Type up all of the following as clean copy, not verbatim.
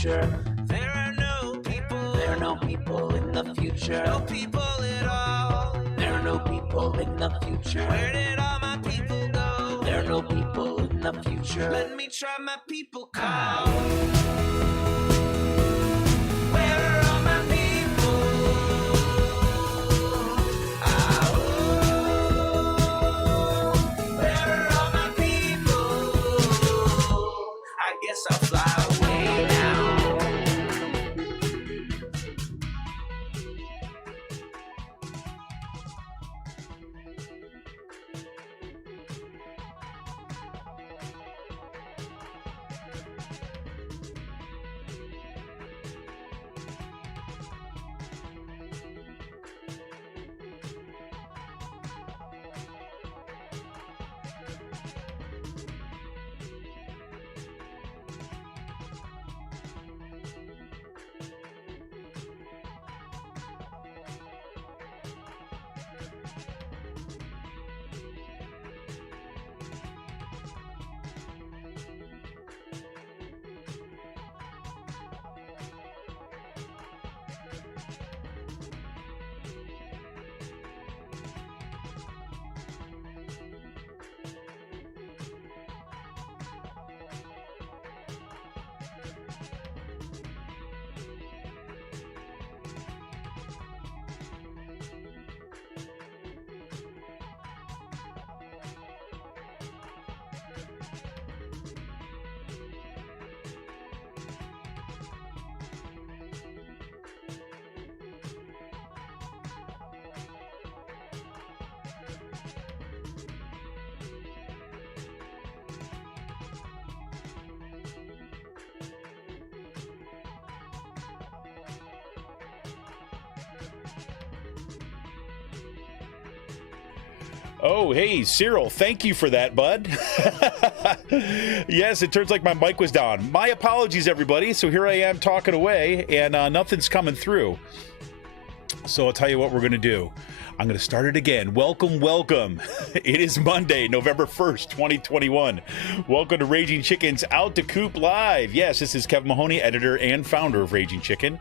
future. There are no people in the future. No people at all. There are no people in the future. Where did all my people go? There are no people in the future. Let me try my people call. Where are all my people? Where are all my people? I guess I'll fly away now. Oh, hey, Cyril, thank you for that, bud. Yes, it turns like my mic was down. My apologies, everybody. So here I am talking away, and nothing's coming through. So I'll tell you what we're going to do. I'm going to start it again. Welcome, welcome. It is Monday, November 1st, 2021. Welcome to Raging Chicken's Out to Coop Live. Yes, this is Kevin Mahoney, editor and founder of Raging Chicken.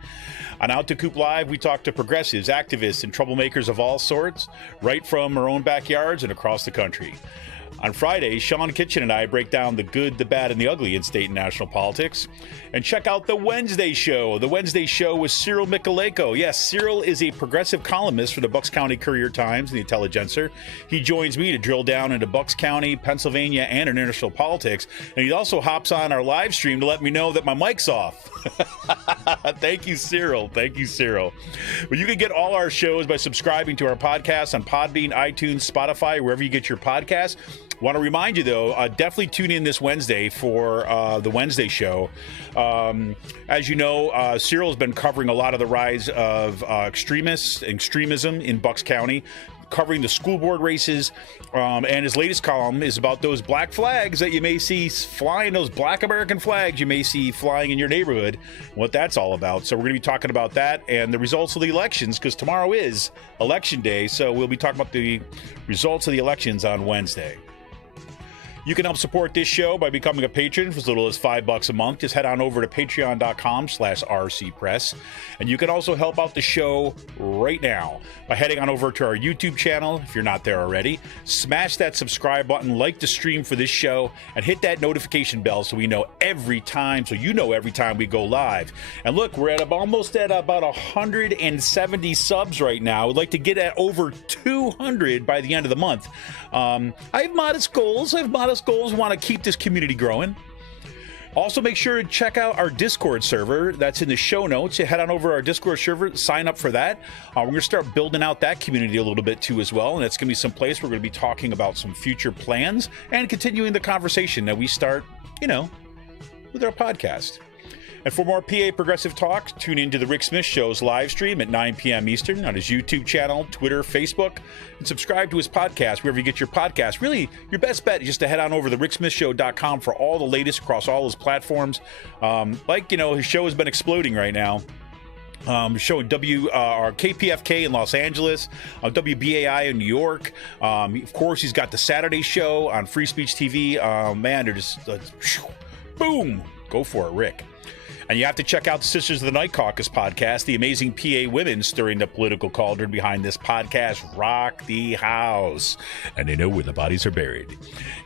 On Out to Coop Live, we talk to progressives, activists, and troublemakers of all sorts, right from our own backyards and across the country. On Friday, Sean Kitchen and I break down the good, the bad, and the ugly in state and national politics. And check out the Wednesday show. The Wednesday show with Cyril Michaleko. Yes, Cyril is a progressive columnist for the Bucks County Courier-Times and the Intelligencer. He joins me to drill down into Bucks County, Pennsylvania, and international politics. And he also hops on our live stream to let me know that my mic's off. Thank you, Cyril. Thank you, Cyril. Well, you can get all our shows by subscribing to our podcast on Podbean, iTunes, Spotify, wherever you get your podcasts. Want to remind you, though, definitely tune in this Wednesday for the Wednesday show. As you know, Cyril has been covering a lot of the rise of extremism in Bucks County, covering the school board races, and his latest column is about those black flags that you may see flying, those black American flags you may see flying in your neighborhood, what that's all about. So we're going to be talking about that and the results of the elections, because tomorrow is election day, so we'll be talking about the results of the elections on Wednesday. You can help support this show by becoming a patron for as little as $5 a month. Just head on over to patreon.com/rcpress. And you can also help out the show right now by heading on over to our YouTube channel if you're not there already. Smash that subscribe button, like the stream for this show, and hit that notification bell so you know every time we go live. And look, we're almost at about 170 subs right now. We'd like to get at over 200 by the end of the month. I have modest goals. Want to keep this community growing. Also, make sure to check out our Discord server. That's in the show notes. You head on over to our Discord server, sign up for that. We're going to start building out that community a little bit too as well. And it's going to be some place we're going to be talking about some future plans and continuing the conversation that we start, with our podcast. And for more PA Progressive Talk, tune into the Rick Smith Show's live stream at 9 p.m. Eastern on his YouTube channel, Twitter, Facebook, and subscribe to his podcast wherever you get your podcast. Really, your best bet is just to head on over to ricksmithshow.com for all the latest across all his platforms. His show has been exploding right now. Showing KPFK in Los Angeles, WBAI in New York. Of course, he's got the Saturday show on Free Speech TV. They're just boom. Go for it, Rick. And you have to check out the Sisters of the Night Caucus podcast. The amazing PA women stirring the political cauldron behind this podcast rock the house. And they know where the bodies are buried.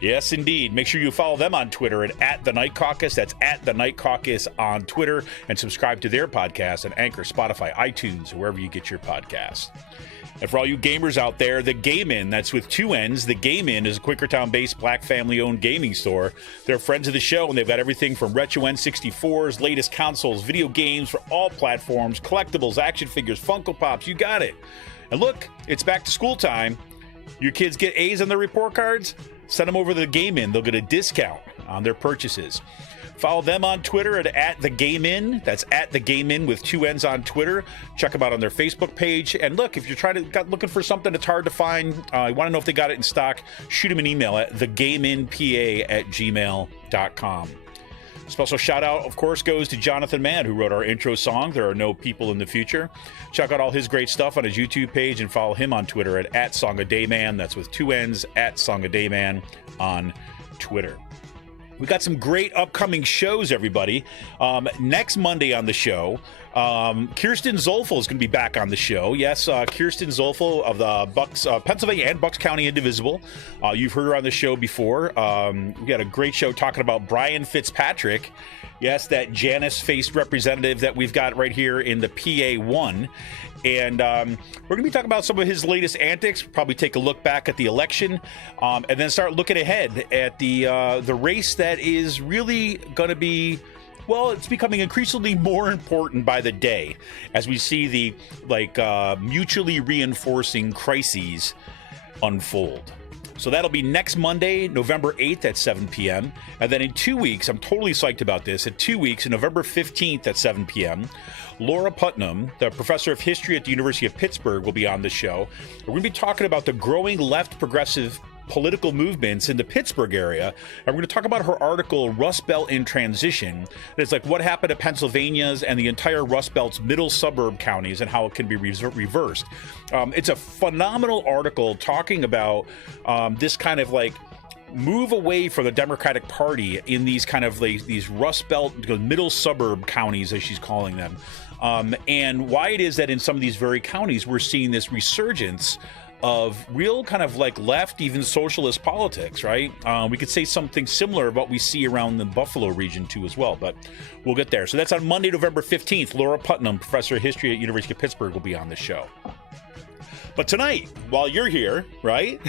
Yes, indeed. Make sure you follow them on Twitter at The Night Caucus. That's at The Night Caucus on Twitter. And subscribe to their podcast on Anchor, Spotify, iTunes, wherever you get your podcasts. And for all you gamers out there, the Game In, that's with 2 N's. The Game In is a Quakertown-based black family-owned gaming store. They're friends of the show, and they've got everything from retro N64s, latest consoles, video games for all platforms, collectibles, action figures, Funko Pops, you got it. And look, it's back to school time. Your kids get A's on their report cards? Send them over to the Game In. They'll get a discount on their purchases. Follow them on Twitter at The Game In. That's at The Game In with 2 N's on Twitter. Check them out on their Facebook page. And look, if you're looking for something that's hard to find, you want to know if they got it in stock, shoot them an email at thegameinpa@gmail.com. Special shout out, of course, goes to Jonathan Mann, who wrote our intro song, There Are No People in the Future. Check out all his great stuff on his YouTube page and follow him on Twitter at SongADayMan. That's with 2 N's at SongADayMan on Twitter. We got some great upcoming shows, everybody. Next Monday on the show, Kirsten Zolfel is going to be back on the show. Yes, Kirsten Zolfel of the Pennsylvania and Bucks County Indivisible. You've heard her on the show before. We got a great show talking about Brian Fitzpatrick. Yes, that Janus-faced representative that we've got right here in the PA1. And we're going to be talking about some of his latest antics, probably take a look back at the election, and then start looking ahead at the race that is really going to be, well, it's becoming increasingly more important by the day as we see the mutually reinforcing crises unfold. So that'll be next Monday, November 8th at 7 p.m. And then in 2 weeks, I'm totally psyched about this, in 2 weeks, November 15th at 7 p.m., Laura Putnam, the professor of history at the University of Pittsburgh, will be on the show. We're going to be talking about the growing left progressive political movements in the Pittsburgh area. And we're going to talk about her article, Rust Belt in Transition. It's like what happened to Pennsylvania's and the entire Rust Belt's middle suburb counties and how it can be reversed. It's a phenomenal article talking about this kind of move away from the Democratic Party in these kind of these Rust Belt middle suburb counties, as she's calling them, and why it is that in some of these very counties we're seeing this resurgence of real kind of left, even socialist politics, right? We could say something similar of what we see around the Buffalo region too as well, but we'll get there. So that's on Monday, November 15th. Laura Putnam, professor of history at University of Pittsburgh, will be on the show. But tonight, while you're here, right?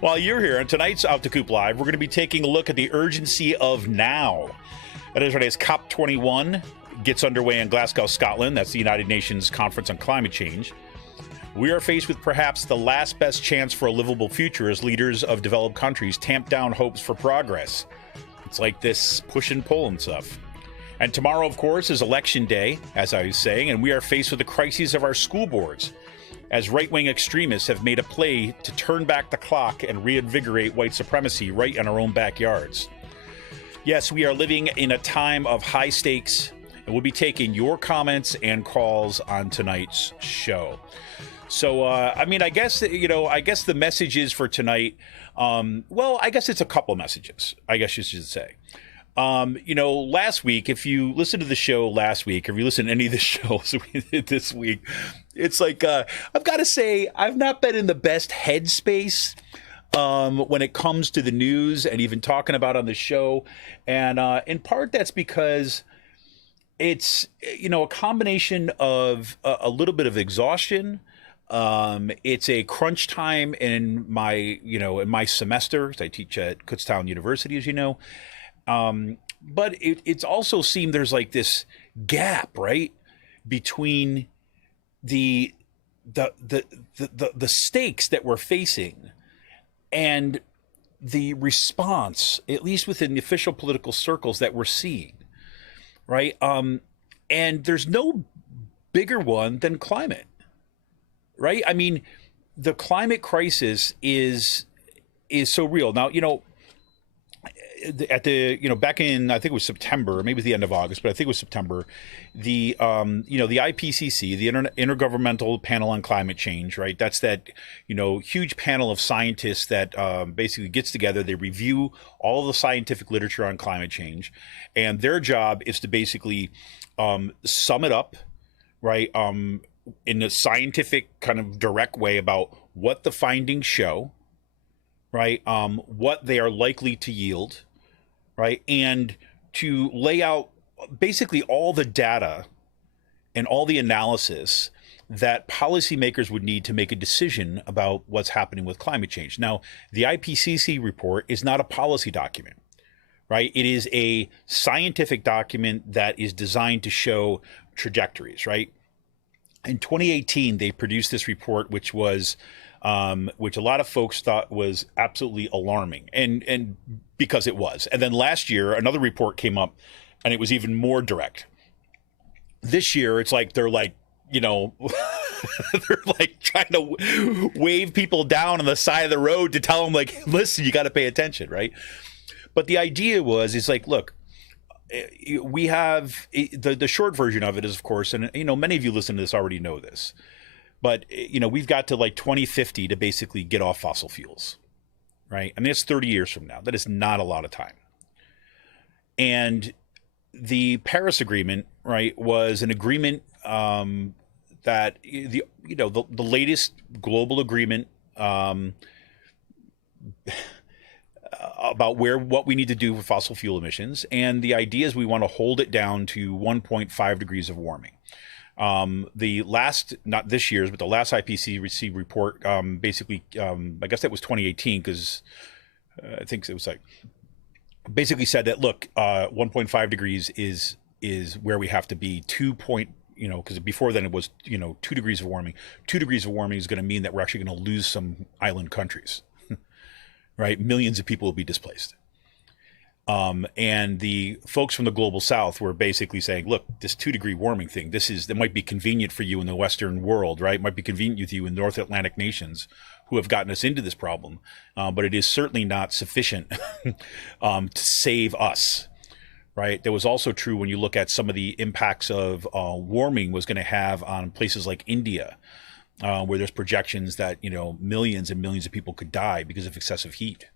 While you're here, on tonight's Out to Coop Live, we're going to be taking a look at the urgency of now. That is right, as COP21 gets underway in Glasgow, Scotland. That's the United Nations Conference on Climate Change. We are faced with perhaps the last best chance for a livable future as leaders of developed countries tamp down hopes for progress. It's like this push and pull and stuff. And tomorrow, of course, is election day, as I was saying, and we are faced with the crises of our school boards, as right-wing extremists have made a play to turn back the clock and reinvigorate white supremacy right in our own backyards. Yes, we are living in a time of high stakes, and we'll be taking your comments and calls on tonight's show. So, I guess the messages for tonight, I guess it's a couple messages, I guess you should say. Last week, if you listened to the show last week, or if you listened to any of the shows we did this week, it's I've got to say, I've not been in the best headspace when it comes to the news and even talking about on the show. And in part, that's because it's, a combination of a little bit of exhaustion. It's a crunch time in my semester, because I teach at Kutztown University, as you know. But it's also seemed there's this gap, right, between the stakes that we're facing and the response, at least within the official political circles, that we're seeing, right? And there's no bigger one than climate, right? I mean, the climate crisis is so real. Now, at the back in, I think it was September, maybe the end of August, but I think it was September, the the IPCC, the Intergovernmental Panel on Climate Change, right? That's that huge panel of scientists that basically gets together. They review all of the scientific literature on climate change, and their job is to basically sum it up, right, in a scientific kind of direct way about what the findings show, right, what they are likely to yield, right, and to lay out basically all the data and all the analysis that policymakers would need to make a decision about what's happening with climate change. Now, the IPCC report is not a policy document, right? It is a scientific document that is designed to show trajectories, right? In 2018, they produced this report, which a lot of folks thought was absolutely alarming, and because it was. And then last year, another report came up, and it was even more direct. This year, it's like they're like, they're like trying to wave people down on the side of the road to tell them, like, listen, you got to pay attention, right? But the idea is like, look, we have the short version of it is, of course, and many of you listen to this already know this, but we've got to like 2050 to basically get off fossil fuels, right? I mean, it's 30 years from now. That is not a lot of time. And the Paris Agreement, right, was an agreement that the latest global agreement about what we need to do with fossil fuel emissions, and the idea is we want to hold it down to 1.5 degrees of warming. The last, not this year's, but the last IPCC report, basically, I guess that was 2018, because I think it was like, basically said that, look, 1.5 degrees is where we have to be. Because before then it was 2 degrees of warming. 2 degrees of warming is going to mean that we're actually going to lose some island countries, right? Millions of people will be displaced. And the folks from the global south were basically saying, look, this 2-degree warming thing, that might be convenient for you in the Western world, right? It might be convenient with you in North Atlantic nations who have gotten us into this problem. But it is certainly not sufficient to save us, right? That was also true when you look at some of the impacts of warming was going to have on places like India, where there's projections that, millions and millions of people could die because of excessive heat.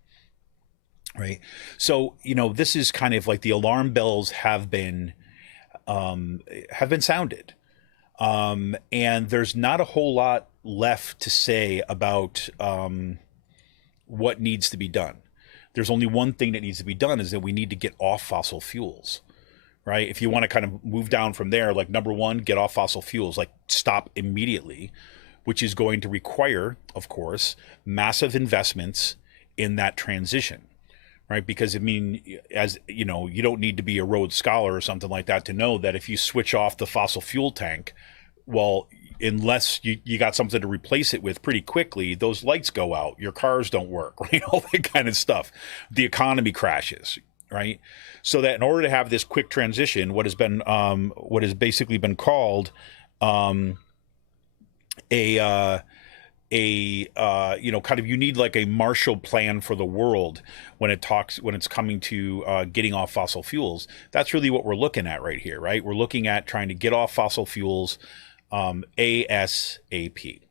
Right. So, this is kind of like the alarm bells have been sounded. And there's not a whole lot left to say about what needs to be done. There's only one thing that needs to be done, is that we need to get off fossil fuels. Right. If you want to kind of move down from there, like, number one, get off fossil fuels, like stop immediately, which is going to require, of course, massive investments in that transition. Right, because as you don't need to be a Rhodes Scholar or something like that to know that if you switch off the fossil fuel tank, well, unless you got something to replace it with pretty quickly, those lights go out, your cars don't work, right? All that kind of stuff. The economy crashes, right? So that in order to have this quick transition, what has basically been called you need like a Marshall Plan for the world when it's coming to getting off fossil fuels. That's really what we're looking at right here, right? We're looking at trying to get off fossil fuels ASAP.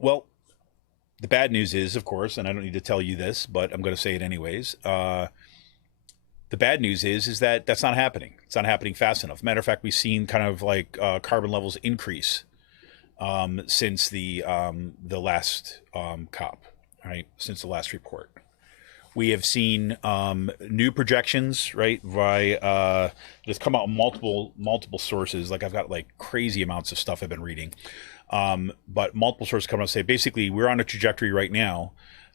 Well, the bad news is, of course, and I don't need to tell you this, but I'm going to say it anyways. The bad news is that that's not happening. It's not happening fast enough. Matter of fact, we've seen kind of like carbon levels increase since the last COP, right? Since the last report, we have seen new projections, right? That's come out in multiple sources. Like, I've got like crazy amounts of stuff I've been reading, but multiple sources come out and say basically we're on a trajectory right now,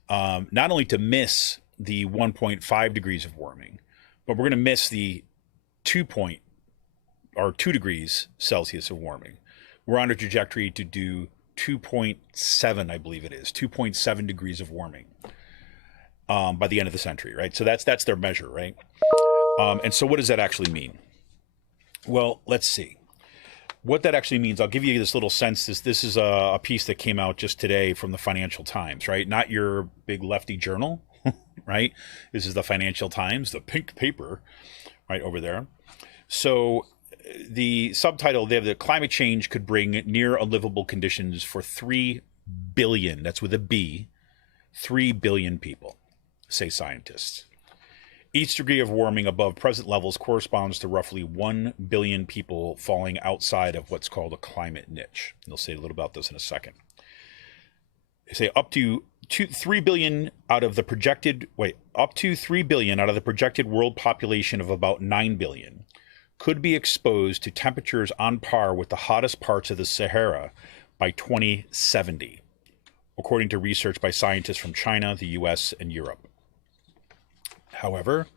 not only to miss the 1.5 degrees of warming, but we're going to miss the 2 degrees Celsius of warming. We're on a trajectory to do 2.7, I believe it is, 2.7 degrees of warming by the end of the century, right? So that's their measure, right? And so what does that actually mean? Well, let's see. What that actually means, I'll give you this little sense. This is a piece that came out just today from the Financial Times, right? Not your big lefty journal, right? This is the Financial Times, the pink paper, right over there. So the subtitle, they have the climate change could bring near unlivable conditions for 3 billion, that's with a B, 3 billion people, say scientists. Each degree of warming above present levels corresponds to roughly 1 billion people falling outside of what's called a climate niche. And they'll say a little about this in a second. They say up to 3 billion out of the projected world population of about 9 billion could be exposed to temperatures on par with the hottest parts of the Sahara by 2070, according to research by scientists from China, the US, and Europe. However,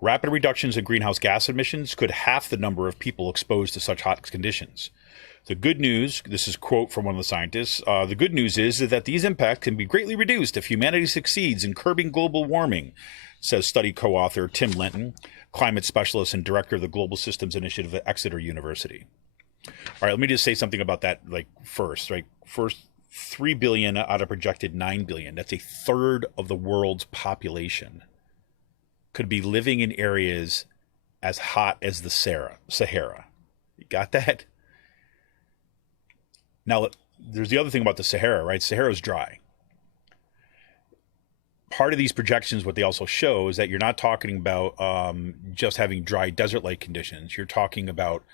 rapid reductions in greenhouse gas emissions could halve the number of people exposed to such hot conditions. The good news, this is a quote from one of the scientists, the good news is that these impacts can be greatly reduced if humanity succeeds in curbing global warming, says study co-author Tim Lenton, climate specialist and director of the Global Systems Initiative at Exeter University. All right, let me just say something about that first, right? First, 3 billion out of projected 9 billion. That's a third of the world's population could be living in areas as hot as the Sahara. You got that? Now, there's the other thing about the Sahara, right? Sahara's dry. Part of these projections, what they also show is that you're not talking about just having dry desert-like conditions. You're talking about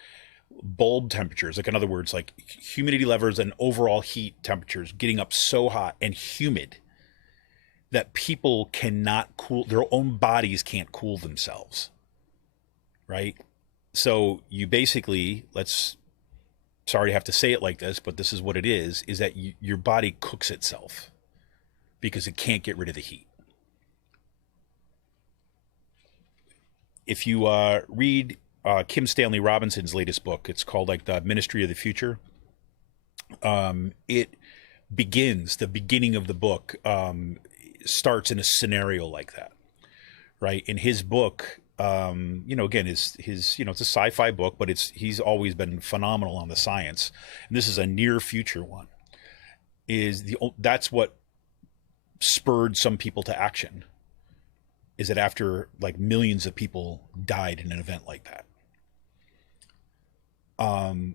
bulb temperatures, like in other words, like humidity levels and overall heat temperatures getting up so hot and humid that people cannot cool, their own bodies can't cool themselves, right? So you basically, sorry to have to say it like this, but this is what it is that your body cooks itself because it can't get rid of the heat. If you read Kim Stanley Robinson's latest book, it's called like The Ministry of the Future. It begins, the beginning of the book starts in a scenario like that, right? In his book, again, his it's a sci-fi book, but he's always been phenomenal on the science, and this is a near future one. That's what spurred some people to action. Is that after like millions of people died in an event like that, and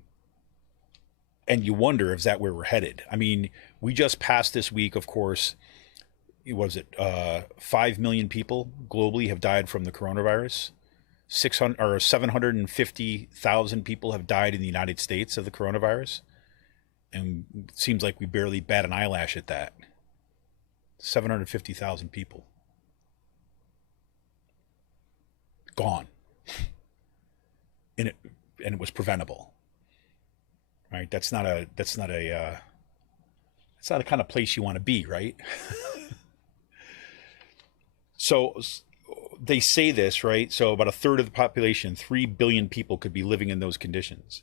you wonder if that where we're headed. I mean, we just passed this week, of course. Was it 5 million people globally have died from the coronavirus? 750,000 people have died in the United States of the coronavirus, and it seems like we barely bat an eyelash at that. 750,000 people gone, and it was preventable. Right? That's not a kind of place you want to be, right? So they say this, right? So about a third of the population, 3 billion people, could be living in those conditions.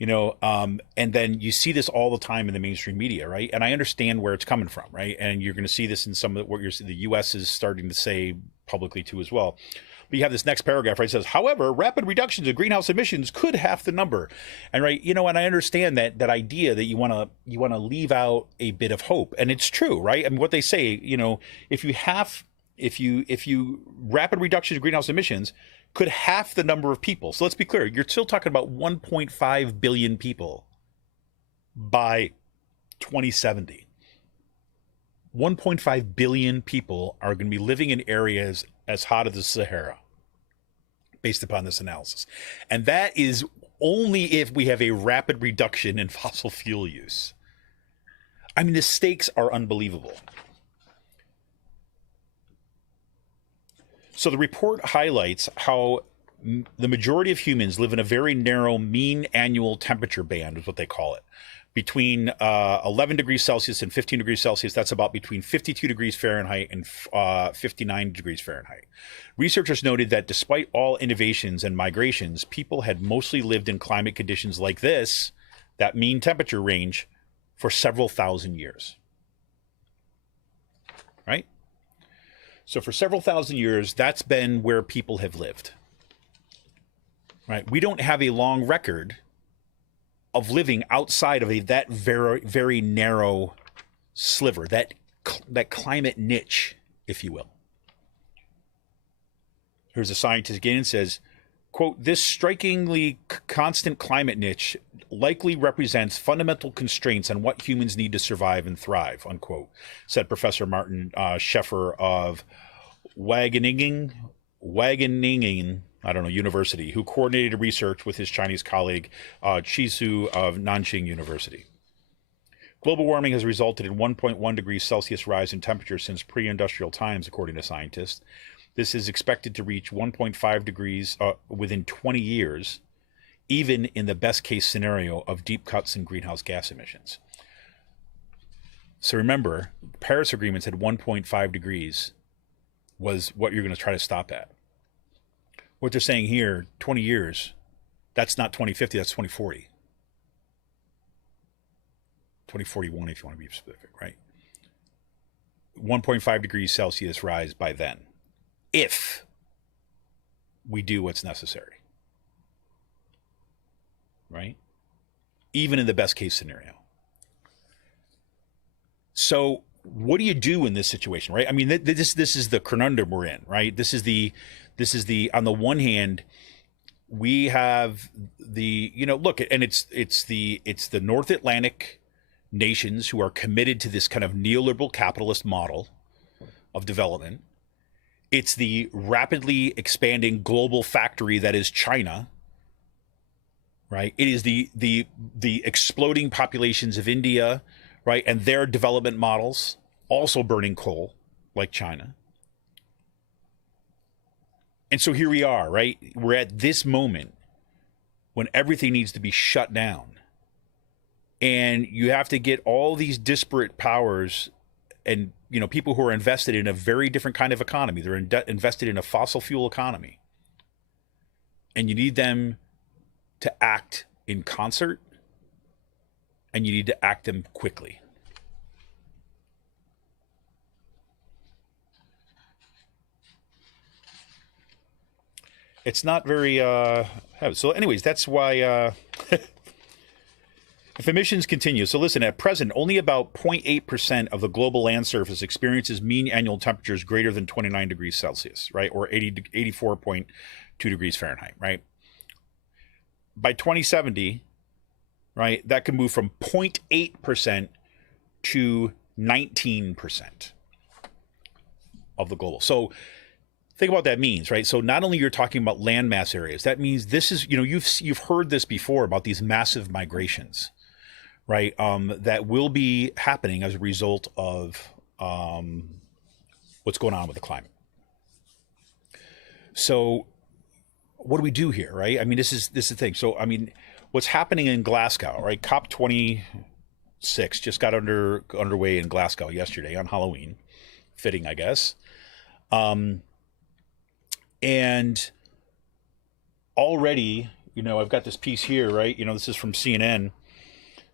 And then you see this all the time in the mainstream media, right? And I understand where it's coming from, right? And you're going to see this in some of what the U.S. is starting to say publicly too as well. But you have this next paragraph, right? It says, however, rapid reductions in greenhouse emissions could halve the number. And right, and I understand that idea that you want to leave out a bit of hope, and it's true, right? I mean, what they say, if you rapid reduction in greenhouse emissions could halve the number of people. So let's be clear, you're still talking about 1.5 billion people by 2070. 1.5 billion people are going to be living in areas as hot as the Sahara, based upon this analysis. And that is only if we have a rapid reduction in fossil fuel use. I mean, the stakes are unbelievable. So the report highlights how the majority of humans live in a very narrow mean annual temperature band, is what they call it. Between 11 degrees Celsius and 15 degrees Celsius, that's about between 52 degrees Fahrenheit and 59 degrees Fahrenheit. Researchers noted that despite all innovations and migrations, people had mostly lived in climate conditions like this, that mean temperature range, for several thousand years. Right? So for several thousand years, that's been where people have lived. Right? We don't have a long record of living outside of that very, very narrow sliver, that climate niche, if you will. Here's a scientist again and says, quote, this strikingly constant climate niche likely represents fundamental constraints on what humans need to survive and thrive, unquote, said Professor Martin Scheffer of Wageningen, University, who coordinated research with his Chinese colleague Chisu of Nanjing University. Global warming has resulted in 1.1 degrees Celsius rise in temperature since pre-industrial times, according to scientists. This is expected to reach 1.5 degrees within 20 years, even in the best case scenario of deep cuts in greenhouse gas emissions. So remember, Paris Agreement said 1.5 degrees was what you're going to try to stop at. What they're saying here, 20 years, that's not 2050, that's 2040. 2041 if you want to be specific, right? 1.5 degrees Celsius rise by then, if we do what's necessary, right? Even in the best case scenario. So what do you do in this situation, right? I mean, this is the conundrum we're in, right? This is the on the one hand, we have the, look, and it's the North Atlantic nations who are committed to this kind of neoliberal capitalist model of development. It's the rapidly expanding global factory that is China, right? It is the exploding populations of India, right? And their development models also burning coal like China. And so here we are, right? We're at this moment when everything needs to be shut down. And you have to get all these disparate powers and, people who are invested in a very different kind of economy. They're invested in a fossil fuel economy. And you need them to act in concert, and you need to act them quickly. It's not very so anyways, that's why if emissions continue, so listen, at present, only about 0.8% of the global land surface experiences mean annual temperatures greater than 29 degrees Celsius, right? Or 84.2 degrees Fahrenheit, right? By 2070, right, that can move from 0.8% to 19% of the global. So think about what that means, right? So not only you're talking about landmass areas, that means this is, you've heard this before about these massive migrations, right? That will be happening as a result of what's going on with the climate. So what do we do here, right? I mean, this is the thing. So, I mean, what's happening in Glasgow, right? COP26 just got underway in Glasgow yesterday on Halloween. Fitting, I guess. And already, I've got this piece here, right? This is from CNN.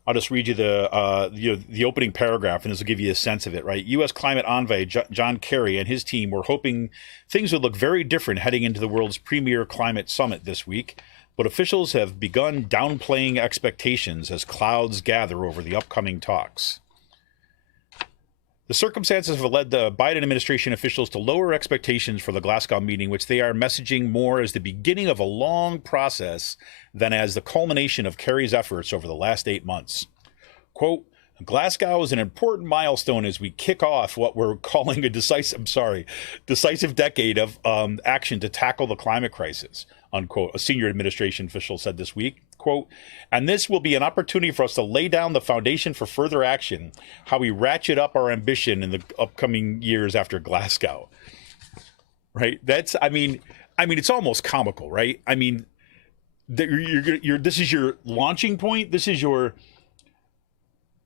I'll just read you the opening paragraph, and this will give you a sense of it, right? U.S. climate envoy John Kerry and his team were hoping things would look very different heading into the world's premier climate summit this week, but officials have begun downplaying expectations as clouds gather over the upcoming talks. The circumstances have led the Biden administration officials to lower expectations for the Glasgow meeting, which they are messaging more as the beginning of a long process than as the culmination of Kerry's efforts over the last 8 months. Quote, Glasgow is an important milestone as we kick off what we're calling a decisive decade of action to tackle the climate crisis, unquote, a senior administration official said this week. Quote, and this will be an opportunity for us to lay down the foundation for further action, how we ratchet up our ambition in the upcoming years after Glasgow. Right? That's, I mean, it's almost comical, right? I mean, this is your launching point. This is your,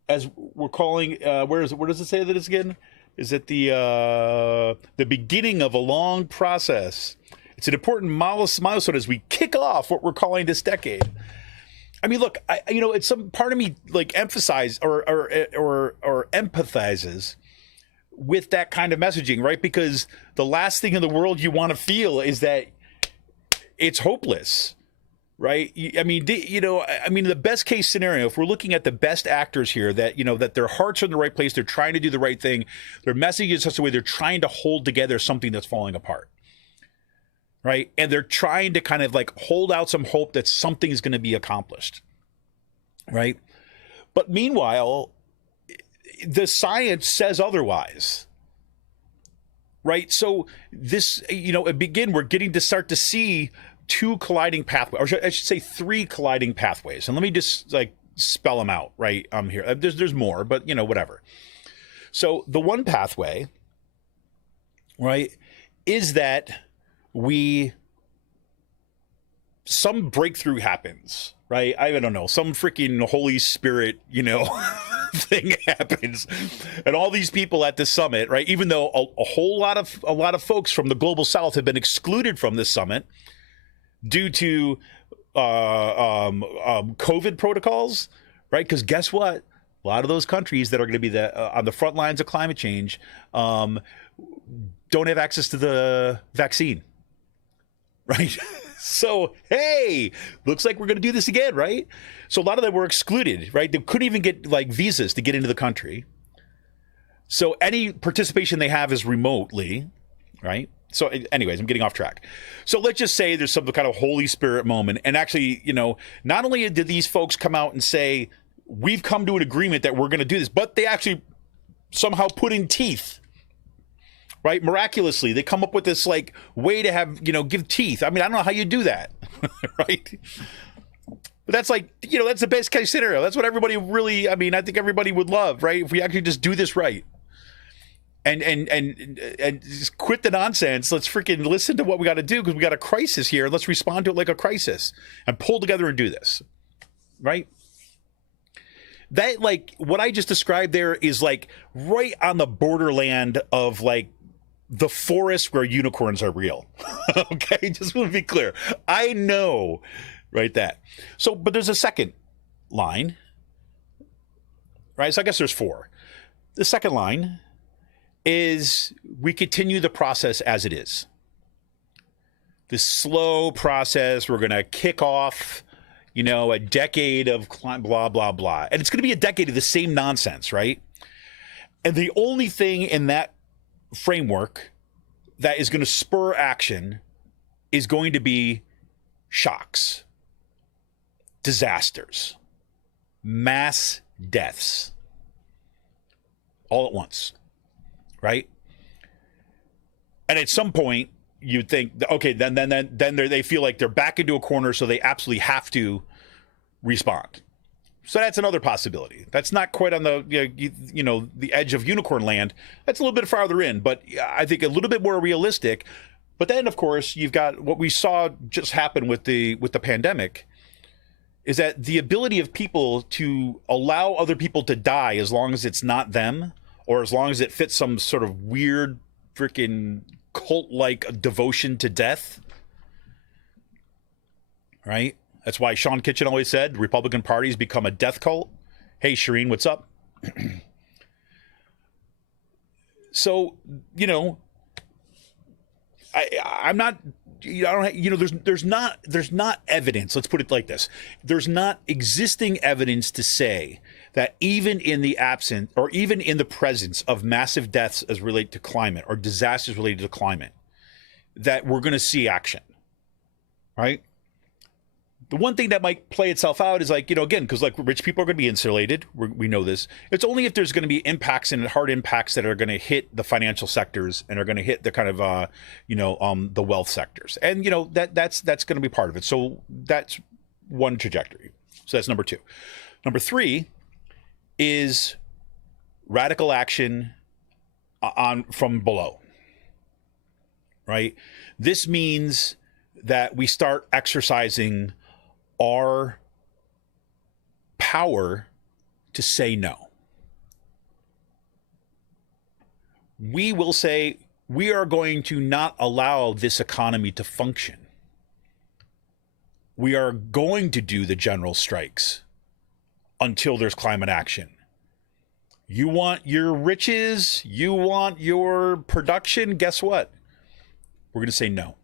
as we're calling, where does it say that it's again? Is it the beginning of a long process? It's an important milestone as we kick off what we're calling this decade. I mean, look, it's some part of me like emphasize or empathizes with that kind of messaging, right? Because the last thing in the world you want to feel is that it's hopeless, right? I mean, the best case scenario, if we're looking at the best actors here, that that their hearts are in the right place, they're trying to do the right thing, their message is such a way they're trying to hold together something that's falling apart. right? And they're trying to kind of like hold out some hope that something's going to be accomplished, right? But meanwhile, the science says otherwise, right? So this, we're getting to start to see two colliding pathways, or I should say three colliding pathways. And let me just like spell them out right here. There's more, but whatever. So the one pathway, right, is that some breakthrough happens, right? I don't know, some freaking Holy Spirit, thing happens, and all these people at this summit, right? Even though a whole lot of folks from the global South have been excluded from this summit due to COVID protocols, right? Because guess what? A lot of those countries that are going to be on the front lines of climate change don't have access to the vaccine, right? So, hey, looks like we're going to do this again, right? So a lot of them were excluded, right? They couldn't even get like visas to get into the country. So any participation they have is remotely, right? So anyways, I'm getting off track. So let's just say there's some kind of Holy Spirit moment. And actually, not only did these folks come out and say, we've come to an agreement that we're going to do this, but they actually somehow put in teeth, right? Miraculously, they come up with this like way to have, give teeth. I mean, I don't know how you do that, right? But that's like, that's the best case scenario. That's what everybody really, I think everybody would love, right? If we actually just do this right. And just quit the nonsense. Let's freaking listen to what we got to do because we got a crisis here. Let's respond to it like a crisis and pull together and do this, right? That, like, what I just described there is like right on the borderland of like the forest where unicorns are real. Okay, just want to be clear. I know, right? That. So, but there's a second line, right? So I guess there's four. The second line is we continue the process as it is. This slow process, we're going to kick off, a decade of blah, blah, blah. And it's going to be a decade of the same nonsense, right? And the only thing in that framework that is going to spur action is going to be shocks, disasters, mass deaths, all at once. Right? And at some point, you'd think, okay, then they feel like they're back into a corner, so they absolutely have to respond. So that's another possibility. That's not quite on the the edge of unicorn land. That's a little bit farther in, but I think a little bit more realistic. But then, of course, you've got what we saw just happen with the pandemic. Is that the ability of people to allow other people to die as long as it's not them, or as long as it fits some sort of weird freaking cult-like devotion to death, right? That's why Sean Kitchen always said the Republican Party's become a death cult. Hey, Shireen, what's up? So, I'm not, there's not evidence. Let's put it like this. There's not existing evidence to say that even in the absence or even in the presence of massive deaths as related to climate or disasters related to climate, that we're going to see action, right? The one thing that might play itself out is like, again, because like rich people are going to be insulated. We know this. It's only if there's going to be impacts and hard impacts that are going to hit the financial sectors and are going to hit the kind of, the wealth sectors. And, that's going to be part of it. So that's one trajectory. So that's number two. Number three is radical action from below, right? This means that we start exercising our power to say no. We will say, we are going to not allow this economy to function. We are going to do the general strikes until there's climate action. You want your riches, you want your production, guess what? We're going to say no.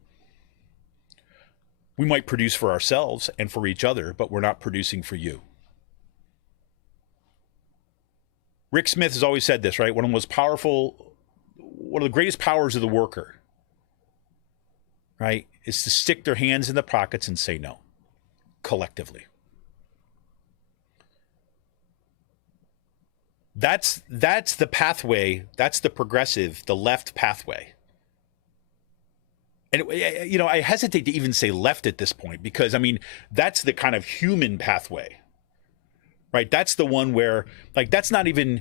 We might produce for ourselves and for each other, but we're not producing for you. Rick Smith has always said this, right? One of the greatest powers of the worker right, is to stick their hands in the pockets and say no, collectively. That's the pathway. That's the progressive, the left pathway. And, I hesitate to even say left at this point because, I mean, that's the kind of human pathway, right? That's the one where, like, that's not even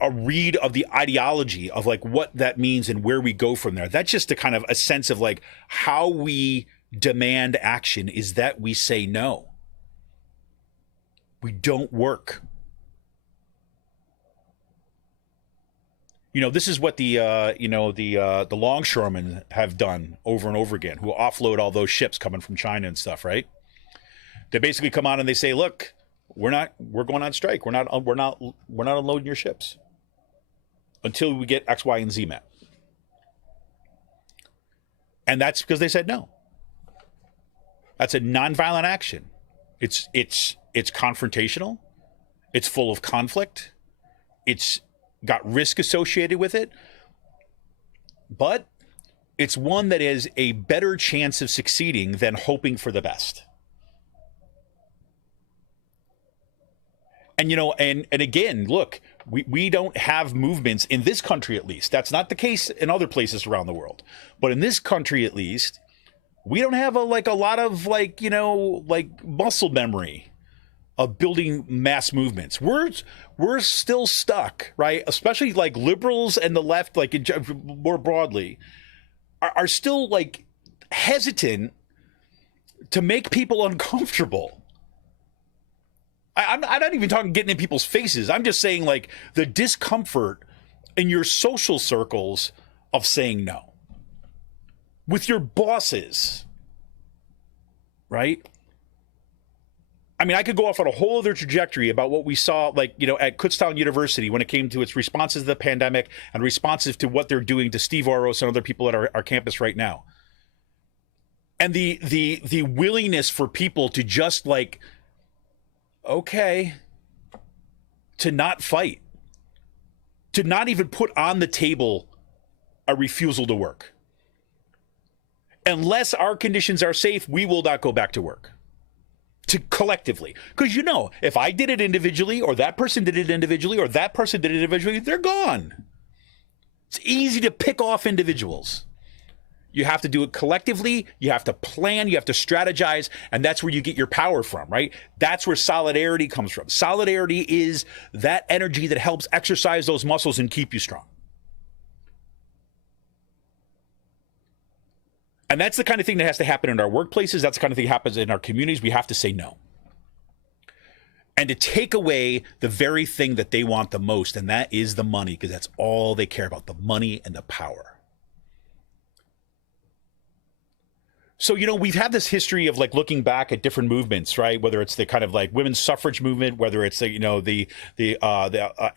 a read of the ideology of, like, what that means and where we go from there. That's just a kind of a sense of, like, how we demand action is that we say no. We don't work. This is what the longshoremen have done over and over again, who offload all those ships coming from China and stuff, right? They basically come out and they say, "Look, we're going on strike. We're not unloading your ships until we get X, Y, and Z met." And that's because they said no. That's a nonviolent action. It's confrontational. It's full of conflict. It's got risk associated with it, but it's one that is a better chance of succeeding than hoping for the best. And, and again, look, we don't have movements in this country, at least. That's not the case in other places around the world. But in this country, at least, we don't have a lot of muscle memory of building mass movements. We're still stuck, right? Especially like liberals and the left, like more broadly, are still like hesitant to make people uncomfortable. I'm not even talking getting in people's faces. I'm just saying, like, the discomfort in your social circles of saying no with your bosses, right? I mean, I could go off on a whole other trajectory about what we saw, at Kutztown University when it came to its responses to the pandemic and responsive to what they're doing to Steve Oros and other people at our campus right now. And the willingness for people to just to not fight, to not even put on the table a refusal to work. Unless our conditions are safe, we will not go back to work. Collectively. Because, if I did it individually, or that person did it individually, or that person did it individually, they're gone. It's easy to pick off individuals. You have to do it collectively. You have to plan. You have to strategize. And that's where you get your power from, right? That's where solidarity comes from. Solidarity is that energy that helps exercise those muscles and keep you strong. And that's the kind of thing that has to happen in our workplaces. That's the kind of thing that happens in our communities. We have to say no. And to take away the very thing that they want the most, and that is the money, because that's all they care about, the money and the power. So, we've had this history of looking back at different movements, right? Whether it's the kind of women's suffrage movement, whether it's the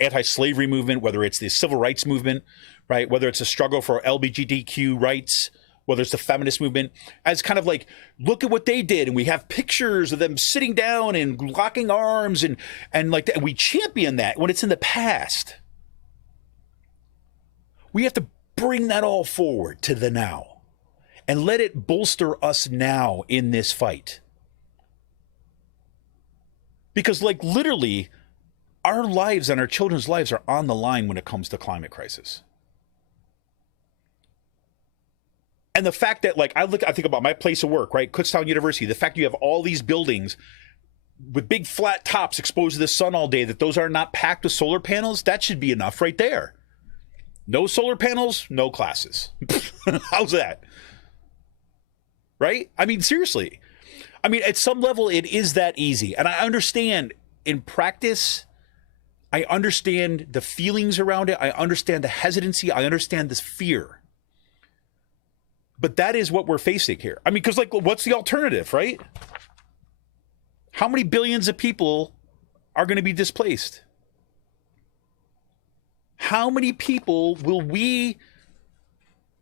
anti-slavery movement, whether it's the civil rights movement, right? Whether it's a struggle for LGBTQ rights, whether it's the feminist movement, as kind of look at what they did. And we have pictures of them sitting down and locking arms and we champion that when it's in the past. We have to bring that all forward to the now and let it bolster us now in this fight. Because literally our lives and our children's lives are on the line when it comes to climate crisis. And the fact that I think about my place of work, right? Kutztown University, the fact you have all these buildings with big flat tops exposed to the sun all day, that those are not packed with solar panels, that should be enough right there. No solar panels, no classes. How's that? Right? I mean, seriously. I mean, at some level, it is that easy. And I understand in practice, I understand the feelings around it. I understand the hesitancy. I understand this fear. But that is what we're facing here. I mean, because what's the alternative, right? How many billions of people are going to be displaced? How many people will we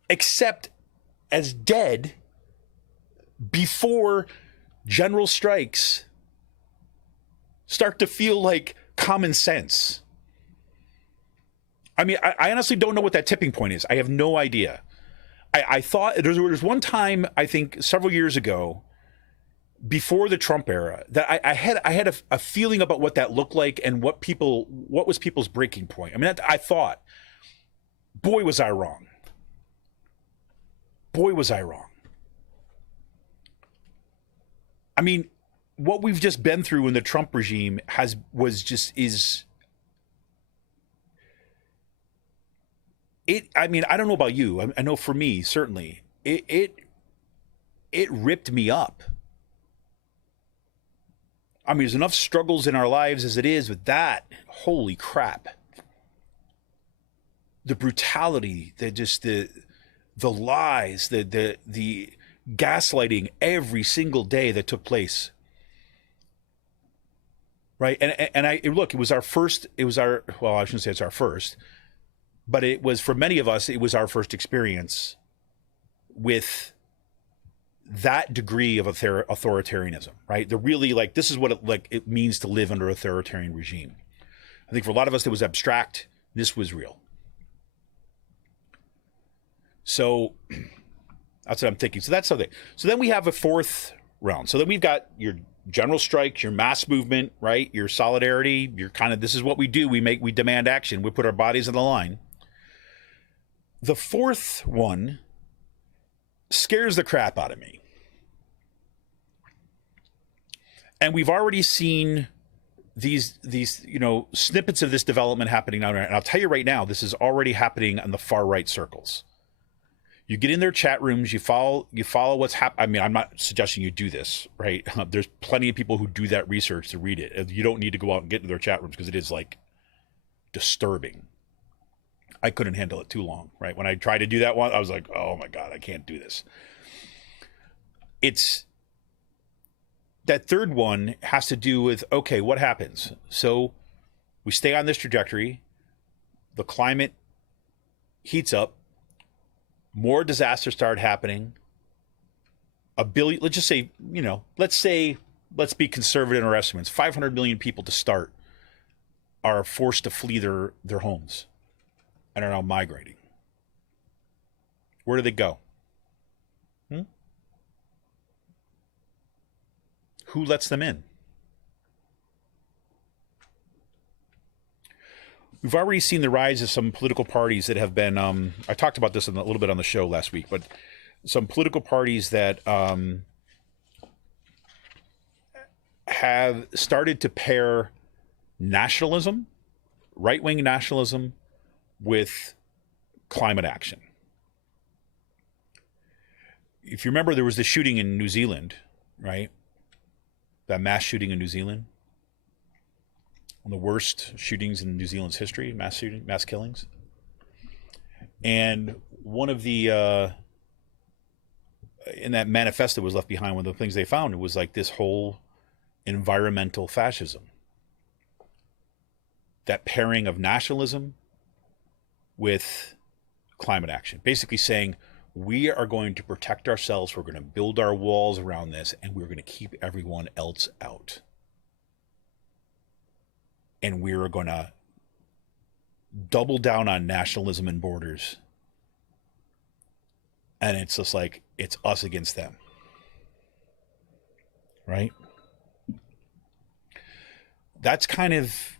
accept as dead before general strikes start to feel like common sense? I mean, I honestly don't know what that tipping point is. I have no idea. I thought there was one time, I think several years ago, before the Trump era, that I had a feeling about what that looked like and what was people's breaking point. I mean, I thought, boy, was I wrong. Boy, was I wrong. I mean, what we've just been through in the Trump regime is it. I mean, I don't know about you. I know for me, certainly, it ripped me up. I mean, there's enough struggles in our lives as it is with that. Holy crap. The brutality, the lies, the gaslighting every single day that took place. Right. And look, it was our, well, I shouldn't say it's our first, but it was, for many of us, it was our first experience with that degree of authoritarianism, right? They're really like, this is what it means to live under authoritarian regime. I think for a lot of us, it was abstract. This was real. So that's what I'm thinking. So that's something. So then we have a fourth round. So then we've got your general strikes, your mass movement, right? Your solidarity, your kind of, this is what we do. We demand action. We put our bodies on the line. The fourth one scares the crap out of me. And we've already seen these snippets of this development happening now. And I'll tell you right now, this is already happening in the far right circles. You get in their chat rooms, you follow what's happening. I mean, I'm not suggesting you do this, right? There's plenty of people who do that research to read it. You don't need to go out and get into their chat rooms because it is like disturbing. I couldn't handle it too long, right? When I tried to do that one, I was like, oh my God, I can't do this. That third one has to do with, okay, what happens? So we stay on this trajectory. The climate heats up. More disasters start happening. Let's just say, let's be conservative in our estimates. 500 million people to start are forced to flee their homes and are now migrating. Where do they go? Who lets them in? We've already seen the rise of some political parties that have been, I talked about this a little bit on the show last week, but some political parties that have started to pair nationalism, right-wing nationalism, with climate action. If you remember, there was the shooting in New Zealand, right? That mass shooting in New Zealand. One of the worst shootings in New Zealand's history, mass killings. And one of the, in that manifesto that was left behind, one of the things they found, it was like this whole environmental fascism. That pairing of nationalism with climate action. Basically saying, we are going to protect ourselves, we're going to build our walls around this, and we're going to keep everyone else out. And we're going to double down on nationalism and borders. And it's just like, it's us against them. Right? That's kind of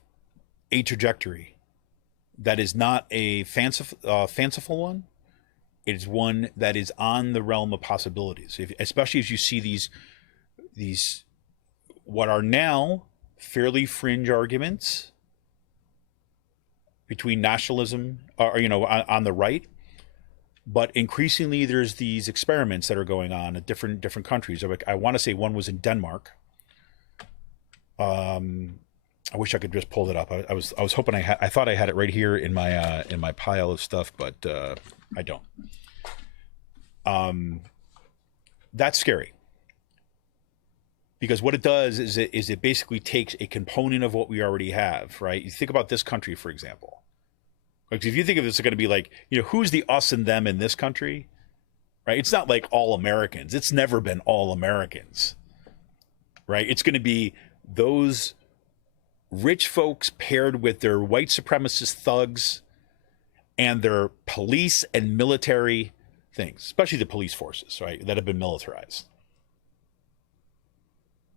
a trajectory that is not a fanciful one. It is one that is on the realm of possibilities. Especially as you see these what are now fairly fringe arguments between nationalism, on the right, but increasingly there's these experiments that are going on at different countries. I want to say one was in Denmark. I wish I could just pull it up. I was hoping I thought I had it right here in my pile of stuff, but I don't. That's scary. Because what it does is it basically takes a component of what we already have, right? You think about this country, for example. Like, if you think of this, it's going to be like, who's the us and them in this country, right? It's not like all Americans. It's never been all Americans, right? It's going to be those rich folks paired with their white supremacist thugs and their police and military things, especially the police forces, right, that have been militarized,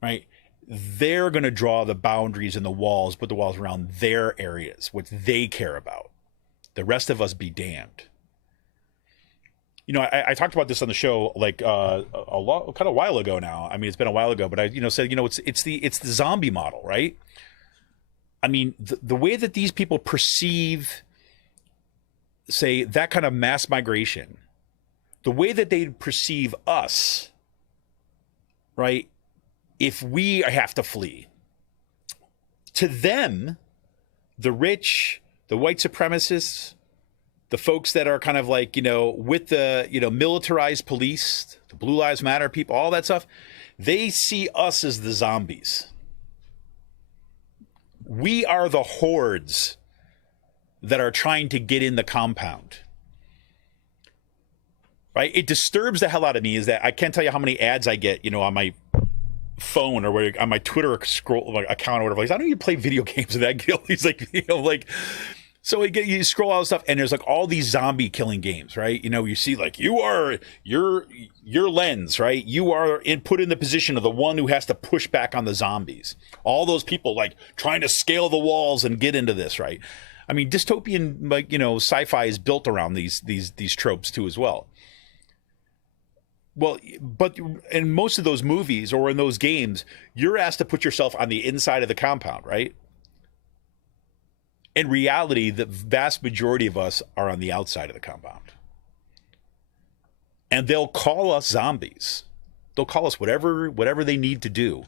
right? They're going to draw the boundaries and the walls, put the walls around their areas, what they care about. The rest of us be damned. You know, I talked about this on the show like kind of a while ago now. I mean, it's been a while ago, but I said it's the zombie model, right? I mean, the way that these people perceive, say, that kind of mass migration, the way that they perceive us, right? If we have to flee, to them, the rich, the white supremacists, the folks that are kind of like, with the, militarized police, the Blue Lives Matter people, all that stuff, they see us as the zombies. We are the hordes that are trying to get in the compound. Right? It disturbs the hell out of me is that I can't tell you how many ads I get, on my phone or on my Twitter scroll account or whatever. Like, I don't even play video games of that guild. He's like, so you scroll all this stuff and there's like all these zombie killing games, right? You see like you are your lens, right? You are put in the position of the one who has to push back on the zombies. All those people like trying to scale the walls and get into this, right? I mean, dystopian sci-fi is built around these tropes too as well. Well, but in most of those movies or in those games, you're asked to put yourself on the inside of the compound, right? In reality, the vast majority of us are on the outside of the compound. And they'll call us zombies. They'll call us whatever they need to do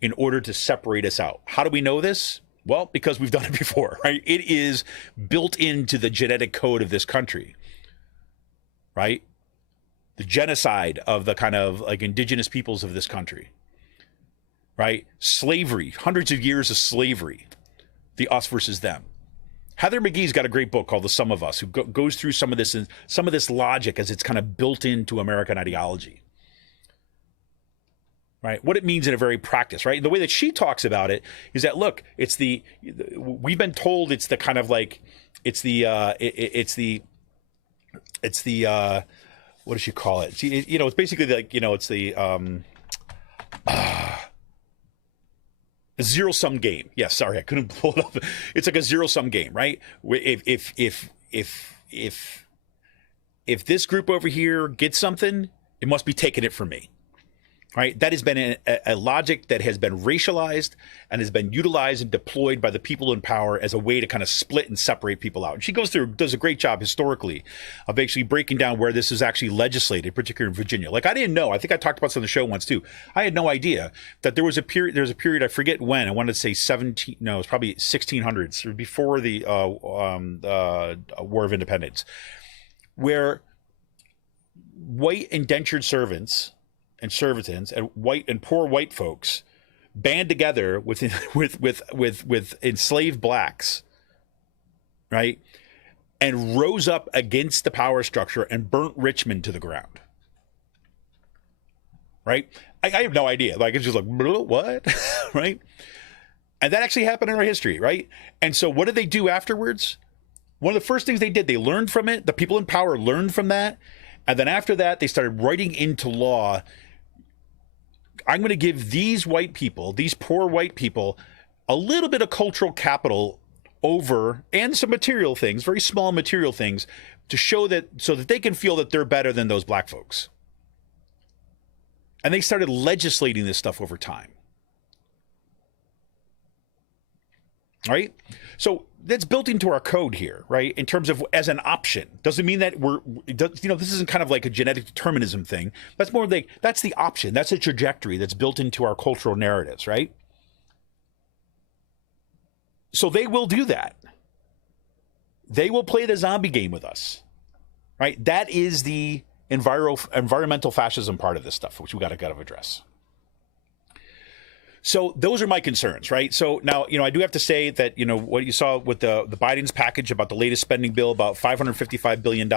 in order to separate us out. How do we know this? Well, because we've done it before, right? It is built into the genetic code of this country, right? The genocide of the kind of like indigenous peoples of this country, right? Slavery, hundreds of years of slavery, the us versus them. Heather McGee's got a great book called The Sum of Us, who goes through some of this logic as it's kind of built into American ideology, right? What it means in a very practice, right? And the way that she talks about it is that, look, we've been told it's the kind of like, it's the what does she call it? It's basically like, it's the a zero-sum game. Yes, sorry, I couldn't pull it up. It's like a zero-sum game, right? If this group over here gets something, it must be taking it from me, right? That has been a logic that has been racialized and has been utilized and deployed by the people in power as a way to kind of split and separate people out. And she does a great job historically of actually breaking down where this is actually legislated, particularly in Virginia. Like, I didn't know. I think I talked about this on the show once too. I had no idea that there was a period, I forget when, I wanted to say it's probably 1600s, before the War of Independence, where white indentured servants and servitors and white and poor white folks band together with enslaved blacks, right, and rose up against the power structure and burnt Richmond to the ground, right? I have no idea. Like, it's just like, what? Right? And that actually happened in our history, right? And so what did they do afterwards? One of the first things they did, they learned from it. The people in power learned from that. And then after that, they started writing into law, I'm going to give these white people, these poor white people, a little bit of cultural capital over, and some material things, very small material things, to show that, so that they can feel that they're better than those black folks. And they started legislating this stuff over time. Right? So that's built into our code here, right? In terms of as an option. Doesn't mean that this isn't kind of like a genetic determinism thing. That's more like, that's the option. That's a trajectory that's built into our cultural narratives, right? So they will do that. They will play the zombie game with us, right? That is the environmental fascism part of this stuff, which we got to address. So those are my concerns, right? So now, I do have to say that, what you saw with the Biden's package about the latest spending bill, about $555 billion,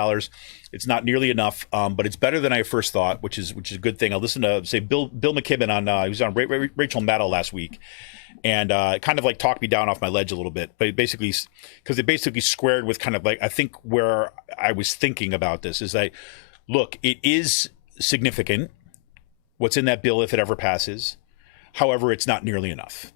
it's not nearly enough, but it's better than I first thought, which is a good thing. I listened to, say, Bill McKibben he was on Rachel Maddow last week, and kind of like talked me down off my ledge a little bit, but basically, because it basically squared with kind of like, I think where I was thinking about this is that look, it is significant what's in that bill if it ever passes. However, it's not nearly enough.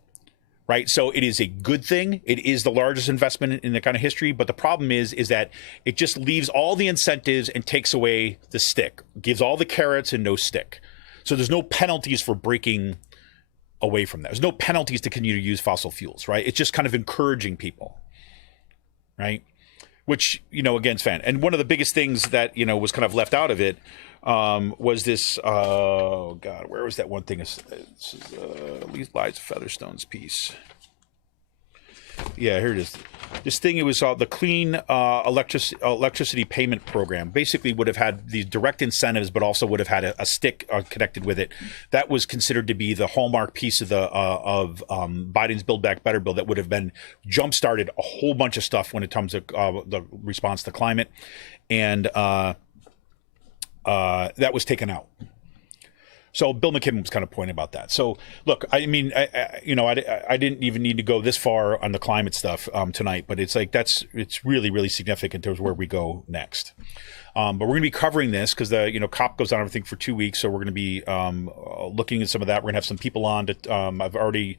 Right. So it is a good thing. It is the largest investment in the kind of history. But the problem is that it just leaves all the incentives and takes away the stick, gives all the carrots and no stick. So there's no penalties for breaking away from that. There's no penalties to continue to use fossil fuels. Right. It's just kind of encouraging people. Right. Which, again, is fan. And one of the biggest things that, was kind of left out of it was this, oh God, where was that one thing? This is Liza Featherstone's piece. Yeah, here it is. This thing, it was the Clean Electricity Payment Program. Basically would have had these direct incentives, but also would have had a stick connected with it. That was considered to be the hallmark piece of Biden's Build Back Better bill that would have been jump-started a whole bunch of stuff when it comes to the response to climate. And that was taken out. So Bill McKibben was kind of pointing about that. So look, I mean, I didn't even need to go this far on the climate stuff tonight, but it's like it's really, really significant towards where we go next. But we're going to be covering this because the COP goes on, I think, for 2 weeks. So we're going to be looking at some of that. We're going to have some people on. I've already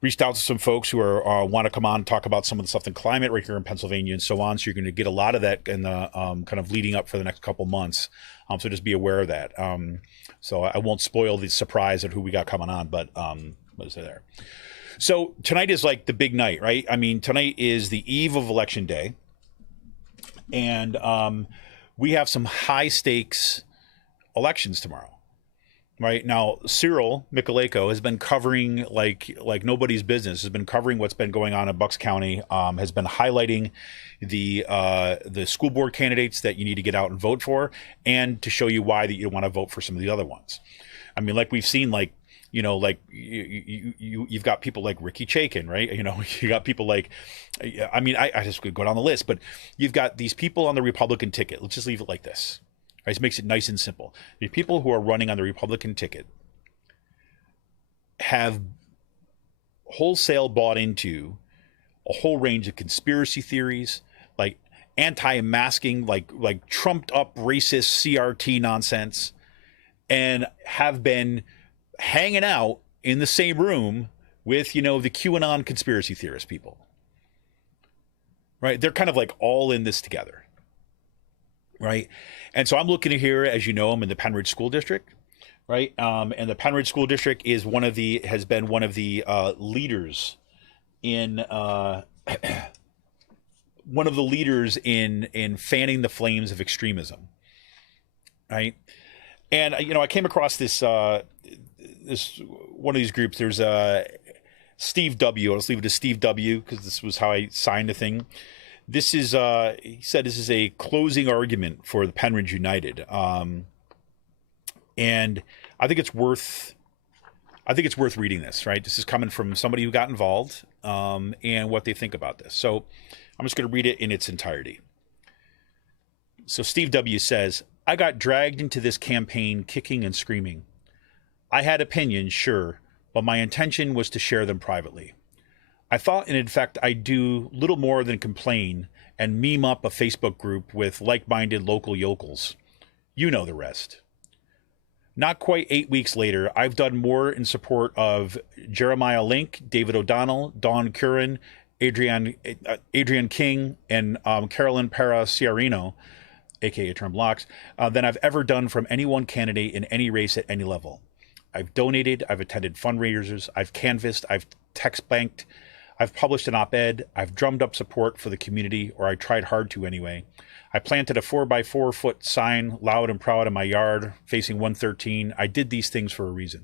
reached out to some folks who want to come on and talk about some of the stuff in climate right here in Pennsylvania and so on. So you're going to get a lot of that in the kind of leading up for the next couple months. So just be aware of that. So I won't spoil the surprise of who we got coming on, but was there. So tonight is like the big night, right? I mean, tonight is the eve of Election Day. And we have some high stakes elections tomorrow. Right now, Cyril Michaleko has been covering like nobody's business. Has been covering what's been going on in Bucks County. Has been highlighting the school board candidates that you need to get out and vote for, and to show you why that you want to vote for some of the other ones. I mean, like we've seen, you've got people like Ricky Chaikin, right? You got people like, I just could go down the list, but you've got these people on the Republican ticket. Let's just leave it like this. Right, it makes it nice and simple. The people who are running on the Republican ticket have wholesale bought into a whole range of conspiracy theories, like anti-masking, like trumped up racist CRT nonsense, and have been hanging out in the same room with, the QAnon conspiracy theorist people. Right? They're kind of like all in this together. Right. And so I'm looking here, as you know, I'm in the Penridge School District. Right. And the Penridge School District has been one of the leaders in in fanning the flames of extremism. Right. And, I came across this one of these groups. There's Steve W. I'll just leave it to Steve W. because this was how I signed the thing. This is, he said, this is a closing argument for the Penridge United, and I think it's worth reading this. Right, this is coming from somebody who got involved, and what they think about this. So I'm just going to read it in its entirety. So Steve W. says, "I got dragged into this campaign kicking and screaming. I had opinions, sure, but my intention was to share them privately. I thought, and in fact, I'd do little more than complain and meme up a Facebook group with like-minded local yokels. You know the rest. Not quite 8 weeks later, I've done more in support of Jeremiah Link, David O'Donnell, Dawn Curran, Adrienne King, and Carolyn Para-Ciarino, a.k.a. Trump Locks, than I've ever done from any one candidate in any race at any level. I've donated, I've attended fundraisers, I've canvassed, I've text banked, I've published an op-ed, I've drummed up support for the community, or I tried hard to anyway. I planted a 4x4 foot sign loud and proud in my yard facing 113. I did these things for a reason.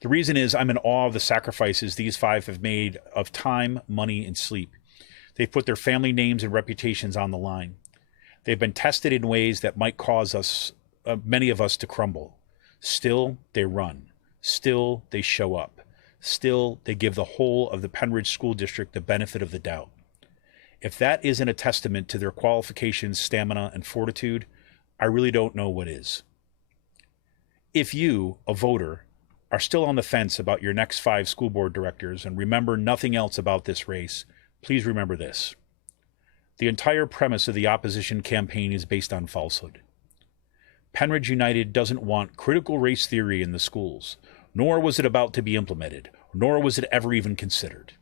The reason is I'm in awe of the sacrifices these five have made of time, money, and sleep. They've put their family names and reputations on the line. They've been tested in ways that might cause many of us to crumble. Still, they run. Still, they show up. Still, they give the whole of the Penridge School District the benefit of the doubt. If that isn't a testament to their qualifications, stamina, and fortitude, I really don't know what is. If you, a voter, are still on the fence about your next 5 school board directors and remember nothing else about this race, please remember this. The entire premise of the opposition campaign is based on falsehood. Penridge United doesn't want critical race theory in the schools, nor was it about to be implemented, nor was it ever even considered.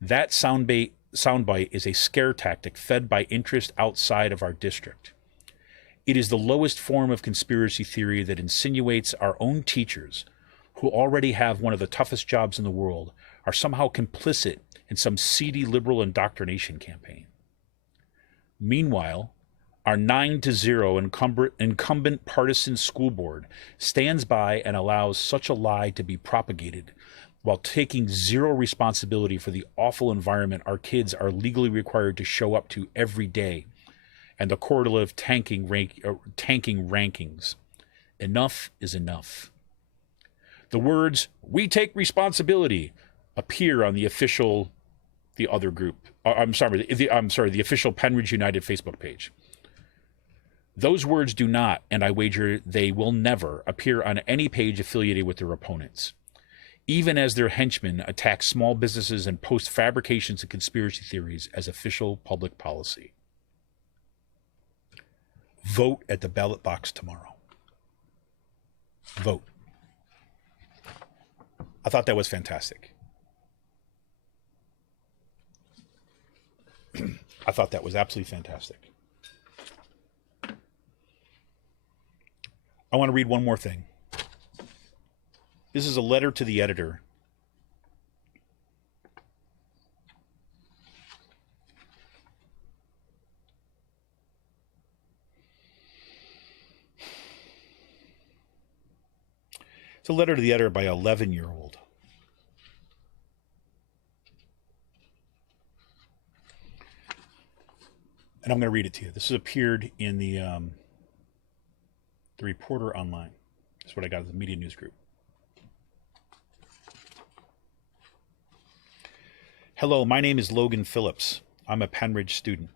That soundbite is a scare tactic fed by interest outside of our district. It is the lowest form of conspiracy theory that insinuates our own teachers, who already have one of the toughest jobs in the world, are somehow complicit in some seedy liberal indoctrination campaign. Meanwhile, our 9-0 incumbent partisan school board stands by and allows such a lie to be propagated while taking zero responsibility for the awful environment our kids are legally required to show up to every day and the correlative tanking rankings. Enough is enough. The words, "we take responsibility," appear on the official Penridge United Facebook page. Those words do not, and I wager they will never, appear on any page affiliated with their opponents, even as their henchmen attack small businesses and post fabrications and conspiracy theories as official public policy. Vote at the ballot box tomorrow. Vote. I thought that was fantastic. I thought that was absolutely fantastic. I want to read one more thing. This is a letter to the editor. It's a letter to the editor by an 11-year-old. And I'm going to read it to you. This has appeared in the Reporter Online. That's what I got at the Media News Group. Hello, my name is Logan Phillips. I'm a Penridge student.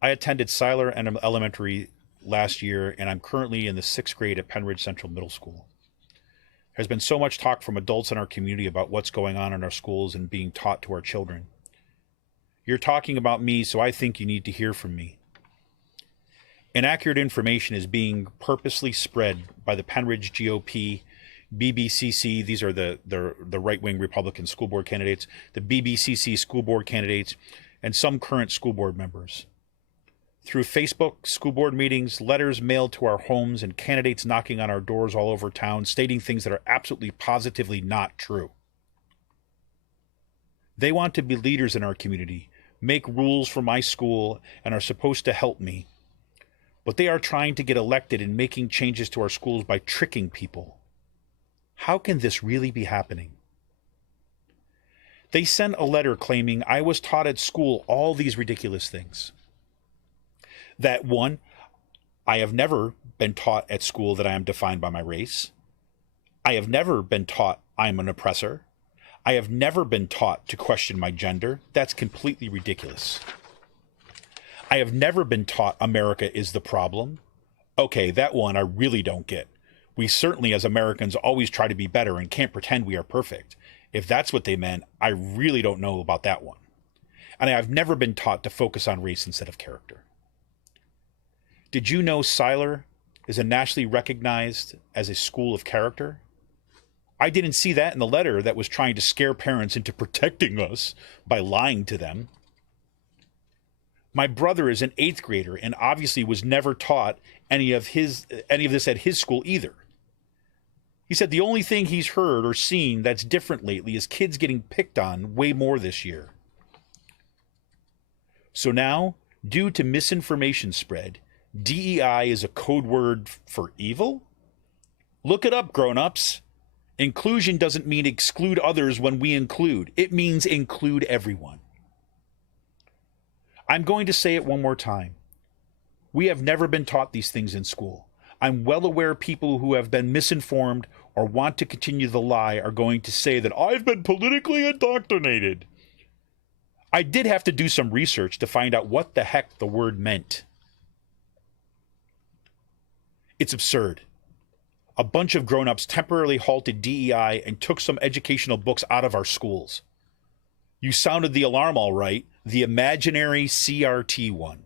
I attended Seiler Elementary last year, and I'm currently in the 6th grade at Penridge Central Middle School. There's been so much talk from adults in our community about what's going on in our schools and being taught to our children. You're talking about me, so I think you need to hear from me. Inaccurate information is being purposely spread by the Penridge GOP, BBCC, these are the right-wing Republican school board candidates, the BBCC school board candidates, and some current school board members. Through Facebook, school board meetings, letters mailed to our homes, and candidates knocking on our doors all over town stating things that are absolutely positively not true. They want to be leaders in our community, make rules for my school, and are supposed to help me. But they are trying to get elected and making changes to our schools by tricking people. How can this really be happening? They sent a letter claiming I was taught at school all these ridiculous things. That one, I have never been taught at school that I am defined by my race. I have never been taught I am an oppressor. I have never been taught to question my gender. That's completely ridiculous. I have never been taught America is the problem. Okay, that one I really don't get. We certainly as Americans always try to be better and can't pretend we are perfect. If that's what they meant, I really don't know about that one. And I've never been taught to focus on race instead of character. Did you know Seiler is a nationally recognized as a school of character? I didn't see that in the letter that was trying to scare parents into protecting us by lying to them. My brother is an 8th grader and obviously was never taught any of this at his school either. He said the only thing he's heard or seen that's different lately is kids getting picked on way more this year. So now, due to misinformation spread, DEI is a code word for evil? Look it up, grown-ups. Inclusion doesn't mean exclude others when we include. It means include everyone. I'm going to say it one more time. We have never been taught these things in school. I'm well aware people who have been misinformed or want to continue the lie are going to say that I've been politically indoctrinated. I did have to do some research to find out what the heck the word meant. It's absurd. A bunch of grown-ups temporarily halted DEI and took some educational books out of our schools. You sounded the alarm all right, the imaginary CRT one.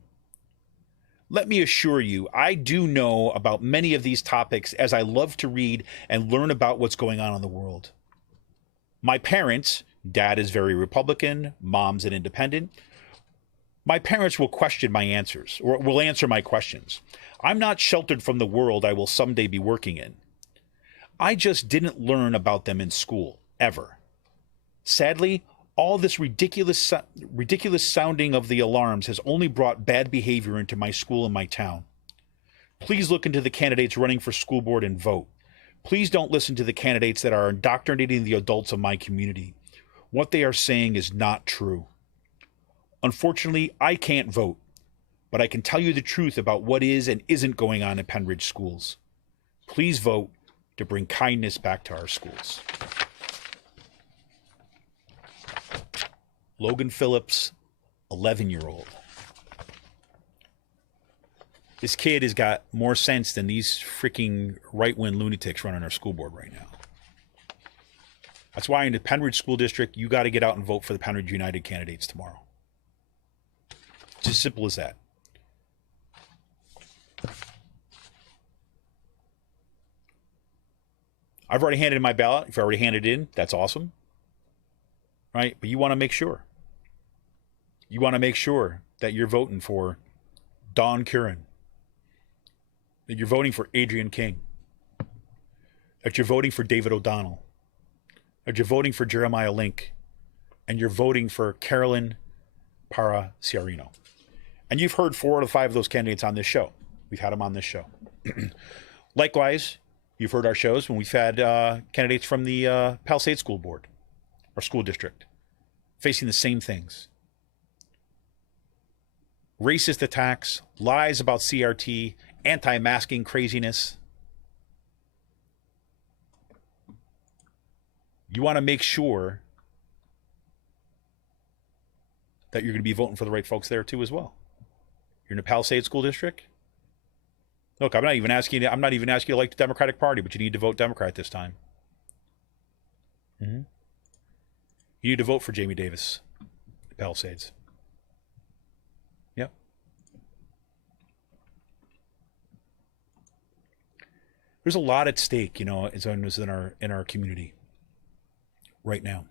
Let me assure you, I do know about many of these topics as I love to read and learn about what's going on in the world. My parents, dad is very Republican, mom's an independent. My parents will question my answers, or will answer my questions. I'm not sheltered from the world I will someday be working in. I just didn't learn about them in school, ever. Sadly, all this ridiculous sounding of the alarms has only brought bad behavior into my school and my town. Please look into the candidates running for school board and vote. Please don't listen to the candidates that are indoctrinating the adults of my community. What they are saying is not true. Unfortunately, I can't vote, but I can tell you the truth about what is and isn't going on in Penridge schools. Please vote to bring kindness back to our schools. Logan Phillips, 11-year-old. This kid has got more sense than these freaking right-wing lunatics running our school board right now. That's why in the Penridge School District, you got to get out and vote for the Penridge United candidates tomorrow. It's as simple as that. I've already handed in my ballot. If I already handed it in, that's awesome. Right? But you want to make sure. You want to make sure that you're voting for Don Curran, that you're voting for Adrian King, that you're voting for David O'Donnell, that you're voting for Jeremiah Link, and you're voting for Carolyn Para Ciarino. And you've heard 4 out of 5 of those candidates on this show. We've had them on this show. Likewise, you've heard our shows when we've had candidates from the Palisades School Board, our school district, facing the same things. Racist attacks, lies about CRT, anti-masking craziness. You want to make sure that you're going to be voting for the right folks there too as well. You're in the Palisades School District. Look, I'm not even asking you to like the Democratic Party, but you need to vote Democrat this time. Mm-hmm. You need to vote for Jamie Davis, Palisades. Yep. There's a lot at stake, in our community right now.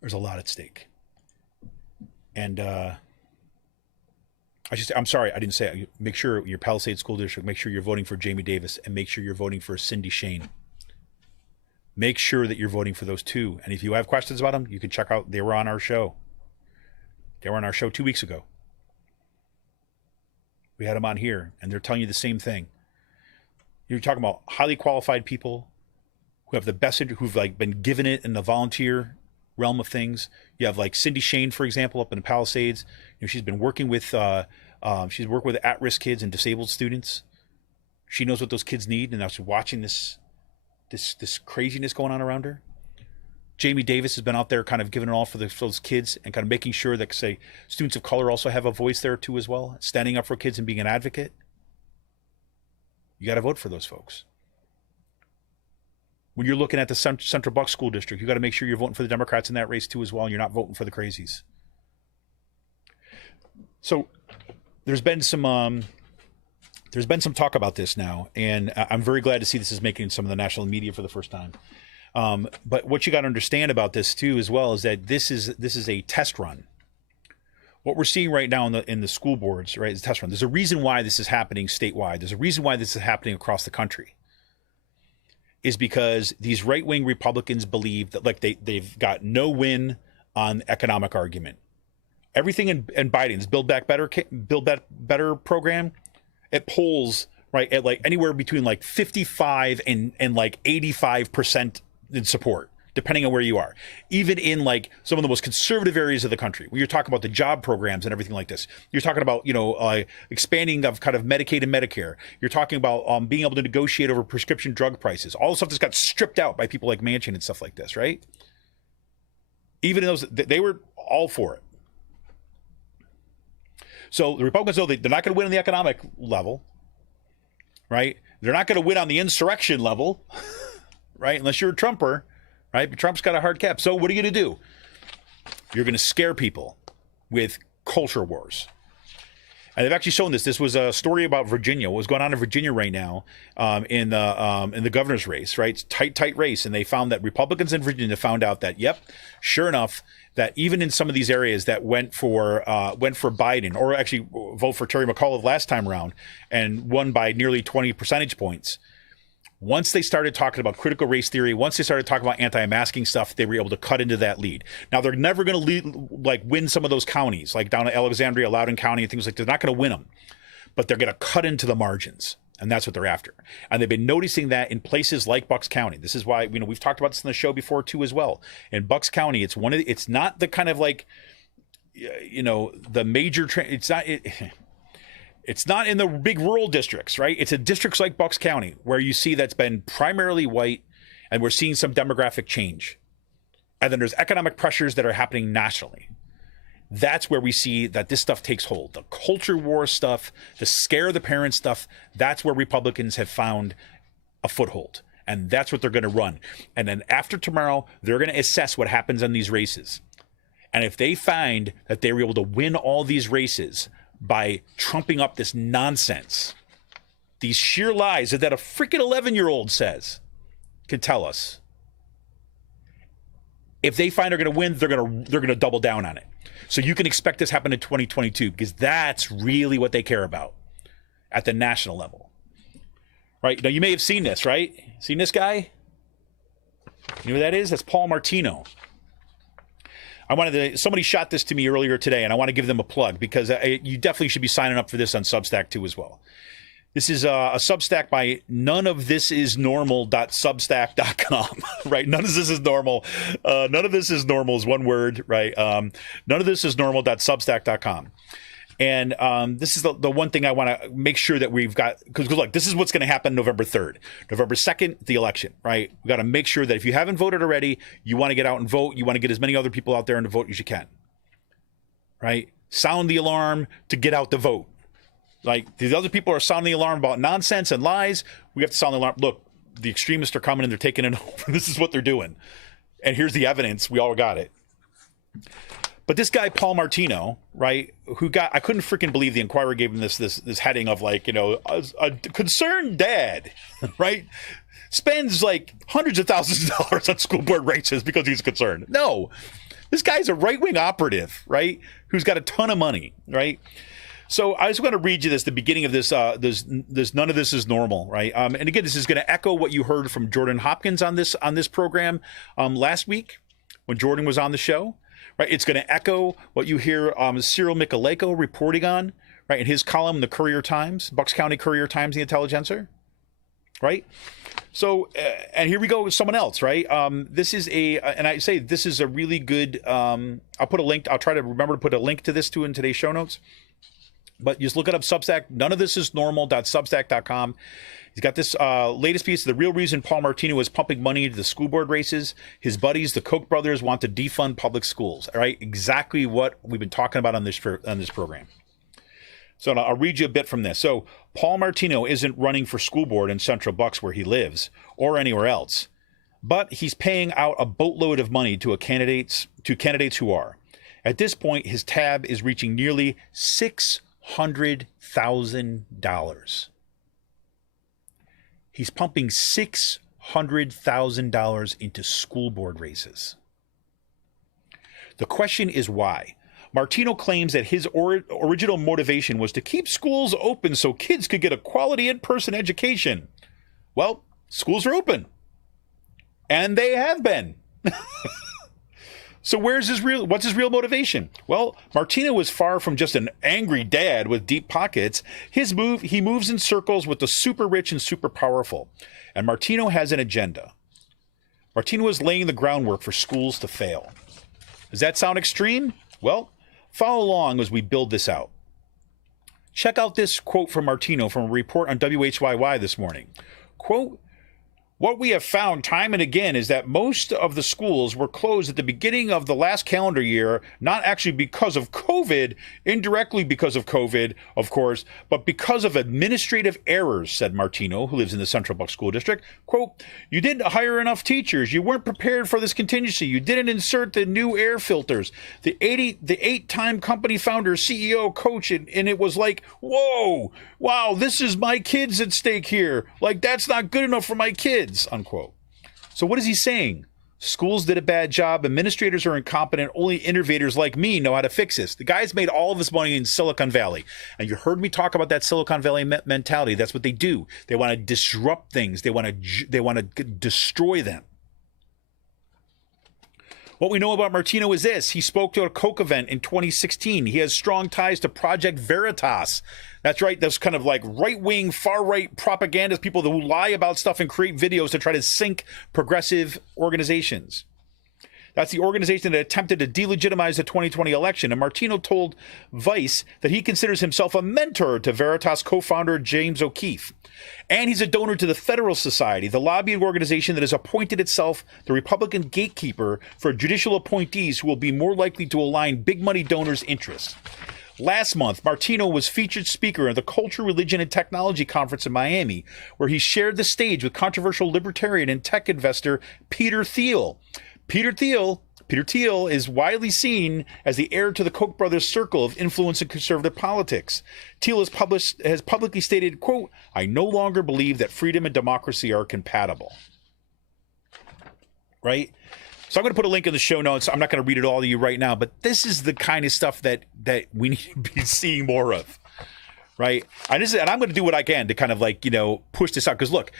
There's a lot at stake. And I'm sorry, I didn't say it. Make sure your Palisades School District, make sure you're voting for Jamie Davis, and make sure you're voting for Cindy Shane. Make sure that you're voting for those two. And if you have questions about them, you can check out, they were on our show. They were on our show 2 weeks ago. We had them on here, and they're telling you the same thing. You're talking about highly qualified people who have the best, who've been given it in the volunteer realm of things. You have Cindy Shane, for example, up in the Palisades. She's been working with at-risk kids and disabled students. She knows what those kids need, and now she's watching this craziness going on around her. Jamie Davis has been out there kind of giving it all for those kids and kind of making sure that, say, students of color also have a voice there too as well, standing up for kids and being an advocate. You got to vote for those folks. When you're looking at the Central Bucks School District, you got to make sure you're voting for the Democrats in that race too as well, and you're not voting for the crazies. So there's been some talk about this now, and I'm very glad to see this is making some of the national media for the first time. But what you got to understand about this too as well is that this is a test run. What we're seeing right now in the school boards, right, is a test run. There's a reason why this is happening statewide. There's a reason why this is happening across the country. Is because these right-wing Republicans believe that they've got no win on economic argument. Everything in Biden's Build Back Better program, it polls right at anywhere between 55 and 85% in support, depending on where you are. Even in some of the most conservative areas of the country, where you're talking about the job programs and everything like this. You're talking about expanding of kind of Medicaid and Medicare. You're talking about being able to negotiate over prescription drug prices. All the stuff that's got stripped out by people like Manchin and stuff like this, right? Even in those, they were all for it. So the Republicans know they're not going to win on the economic level, right? They're not going to win on the insurrection level, right? Unless you're a Trumper. Right? But Trump's got a hard cap. So what are you going to do? You're going to scare people with culture wars. And they've actually shown this. This was a story about Virginia. What's going on in Virginia right now in the governor's race, right? It's tight race. And they found that Republicans in Virginia found out that, yep, sure enough, that even in some of these areas that went for Biden, or actually vote for Terry McAuliffe last time around and won by nearly 20 percentage points, once they started talking about critical race theory, once they started talking about anti-masking stuff, they were able to cut into that lead. Now, they're never going to win some of those counties, like down at Alexandria, Loudoun County, and things like that. They're not going to win them, but they're going to cut into the margins. And that's what they're after. And they've been noticing that in places like Bucks County. This is why, we've talked about this in the show before too as well. In Bucks County, it's not the kind of the major, it's not in the big rural districts, right? It's in districts like Bucks County where you see that's been primarily white, and we're seeing some demographic change. And then there's economic pressures that are happening nationally. That's where we see that this stuff takes hold. The culture war stuff, the scare the parents stuff, that's where Republicans have found a foothold. And that's what they're going to run. And then after tomorrow, they're going to assess what happens in these races. And if they find that they were able to win all these races by trumping up this nonsense, these sheer lies that a freaking 11-year-old says, can tell us. If they find they're going to win, they're going to double down on it. So you can expect this happen in 2022, because that's really what they care about at the national level. Right? Now, you may have seen this, right? Seen this guy? You know who that is? That's Paul Martino. Somebody shot this to me earlier today, and I want to give them a plug, because you definitely should be signing up for this on Substack too as well. This is a Substack by noneofthisisnormal.substack.com, right? None of this is normal. None of this is normal is one word, right? None of this is normal.substack.com. And this is the one thing I want to make sure that we've got, because look, this is what's going to happen November 3rd. November 2nd, the election, right? We got to make sure that if you haven't voted already, you want to get out and vote. You want to get as many other people out there and to vote as you can, right? Sound the alarm to get out to vote. Like, the other people are sounding the alarm about nonsense and lies. We have to sound the alarm. Look, the extremists are coming and they're taking it over. This is what they're doing. And here's the evidence. We all got it. But this guy, Paul Martino, right, I couldn't freaking believe the Inquirer gave him this heading of a concerned dad, right? Spends like hundreds of thousands of dollars on school board races because he's concerned. No, this guy's a right-wing operative, right, who's got a ton of money, right? So I just want to read you the beginning of this. This none of this is normal, right? And again, this is going to echo what you heard from Jordan Hopkins on this program last week when Jordan was on the show, right? It's going to echo what you hear Cyril Michaleko reporting on, right, in his column in the Courier Times, Bucks County Courier Times, the Intelligencer, right? So, and here we go with someone else, right? This is and I say this is a really good. I'll put a link. I'll try to remember to put a link to this in today's show notes. But just look it up, Substack. None of this is normal.substack.com. He's got this latest piece. The real reason Paul Martino is pumping money into the school board races. His buddies, the Koch brothers, want to defund public schools. All right, exactly what we've been talking about on this program. So I'll read you a bit from this. So Paul Martino isn't running for school board in Central Bucks where he lives or anywhere else, but he's paying out a boatload of money to candidates who are. At this point, his tab is reaching nearly $600,000. He's pumping $600,000 into school board races. The question is why. Martino claims that his original motivation was to keep schools open so kids could get a quality in-person education. Well, schools are open. And they have been. So what's his real motivation? Well, Martino was far from just an angry dad with deep pockets. He moves in circles with the super rich and super powerful. And Martino has an agenda. Martino is laying the groundwork for schools to fail. Does that sound extreme? Well, follow along as we build this out. Check out this quote from Martino from a report on WHYY this morning. Quote, What we have found time and again is that most of the schools were closed at the beginning of the last calendar year, not actually because of COVID, indirectly because of COVID, of course, but because of administrative errors, said Martino, who lives in the Central Bucks School District. Quote, you didn't hire enough teachers. You weren't prepared for this contingency. You didn't insert the new air filters. The 8-time company founder, CEO, coach, and it was like, whoa, wow, this is my kids at stake here. Like, that's not good enough for my kids. Unquote. So what is he saying? Schools did a bad job. Administrators are incompetent. Only innovators like me know how to fix this. The guy's made all of his money in Silicon Valley. And you heard me talk about that Silicon Valley mentality. That's what they do. They want to disrupt things. They want to destroy them. What we know about Martino is this. He spoke to a Coke event in 2016. He has strong ties to Project Veritas. That's right. Those kind of like right-wing, far-right propagandists, people who lie about stuff and create videos to try to sink progressive organizations. That's the organization that attempted to delegitimize the 2020 election. And Martino told Vice that he considers himself a mentor to Veritas co-founder James O'Keefe. And he's a donor to the Federalist Society, the lobbying organization that has appointed itself the Republican gatekeeper for judicial appointees who will be more likely to align big money donors' interests. Last month, Martino was featured speaker at the Culture, Religion, and Technology Conference in Miami, where he shared the stage with controversial libertarian and tech investor Peter Thiel. Peter Thiel is widely seen as the heir to the Koch brothers' circle of influence in conservative politics. Thiel has publicly stated, quote, I no longer believe that freedom and democracy are compatible. Right? So I'm going to put a link in the show notes. I'm not going to read it all to you right now, but this is the kind of stuff that we need to be seeing more of. Right? And I'm going to do what I can to kind of like, push this out. Because look,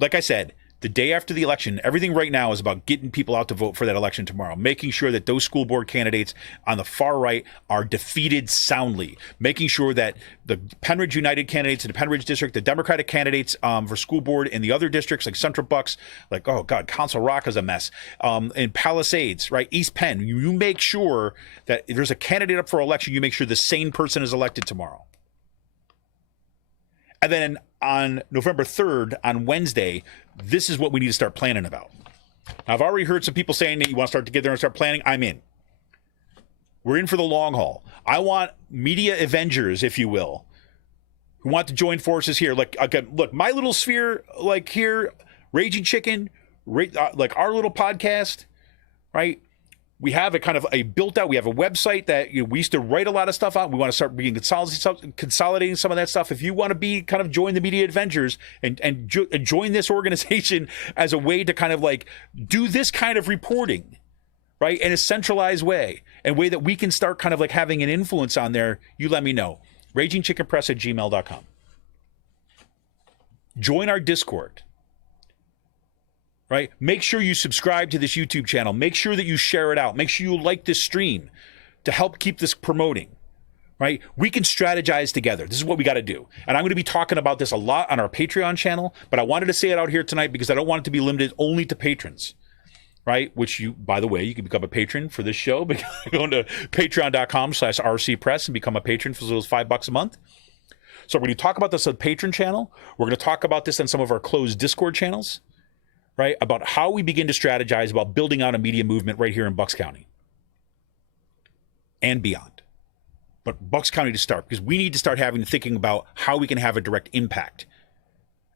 like I said, the day after the election, everything right now is about getting people out to vote for that election tomorrow, making sure that those school board candidates on the far right are defeated soundly, making sure that the Penridge United candidates in the Penridge district, the Democratic candidates for school board in the other districts like Central Bucks, like, oh God, Council Rock is a mess, in Palisades, right, East Penn, you make sure that if there's a candidate up for election, you make sure the sane person is elected tomorrow. And then on November 3rd, on Wednesday, this is what we need to start planning about. Now, I've already heard some people saying that you want to start to get there and start planning. I'm in. We're in for the long haul. I want media Avengers, if you will, who want to join forces here. Like, again, look, my little sphere, like here, Raging Chicken, like our little podcast, right? We have a kind of a built out, we have a website that we used to write a lot of stuff out. We want to start consolidating some of that stuff. If you want to be kind of join the media Avengers and join this organization as a way to kind of like do this kind of reporting, right? In a centralized way, and way that we can start kind of like having an influence on there, you let me know. RagingChickenPress@gmail.com. Join our Discord. Right? Make sure you subscribe to this YouTube channel. Make sure that you share it out. Make sure you like this stream to help keep this promoting. Right? We can strategize together. This is what we got to do. And I'm going to be talking about this a lot on our Patreon channel, but I wanted to say it out here tonight because I don't want it to be limited only to patrons. Right? Which you, by the way, you can become a patron for this show by going to patreon.com/rcpress and become a patron for those $5 a month. So we're going to talk about this on the Patreon channel. We're going to talk about this on some of our closed Discord channels. Right, about how we begin to strategize about building out a media movement right here in Bucks County and beyond. But Bucks County to start, because we need to start thinking about how we can have a direct impact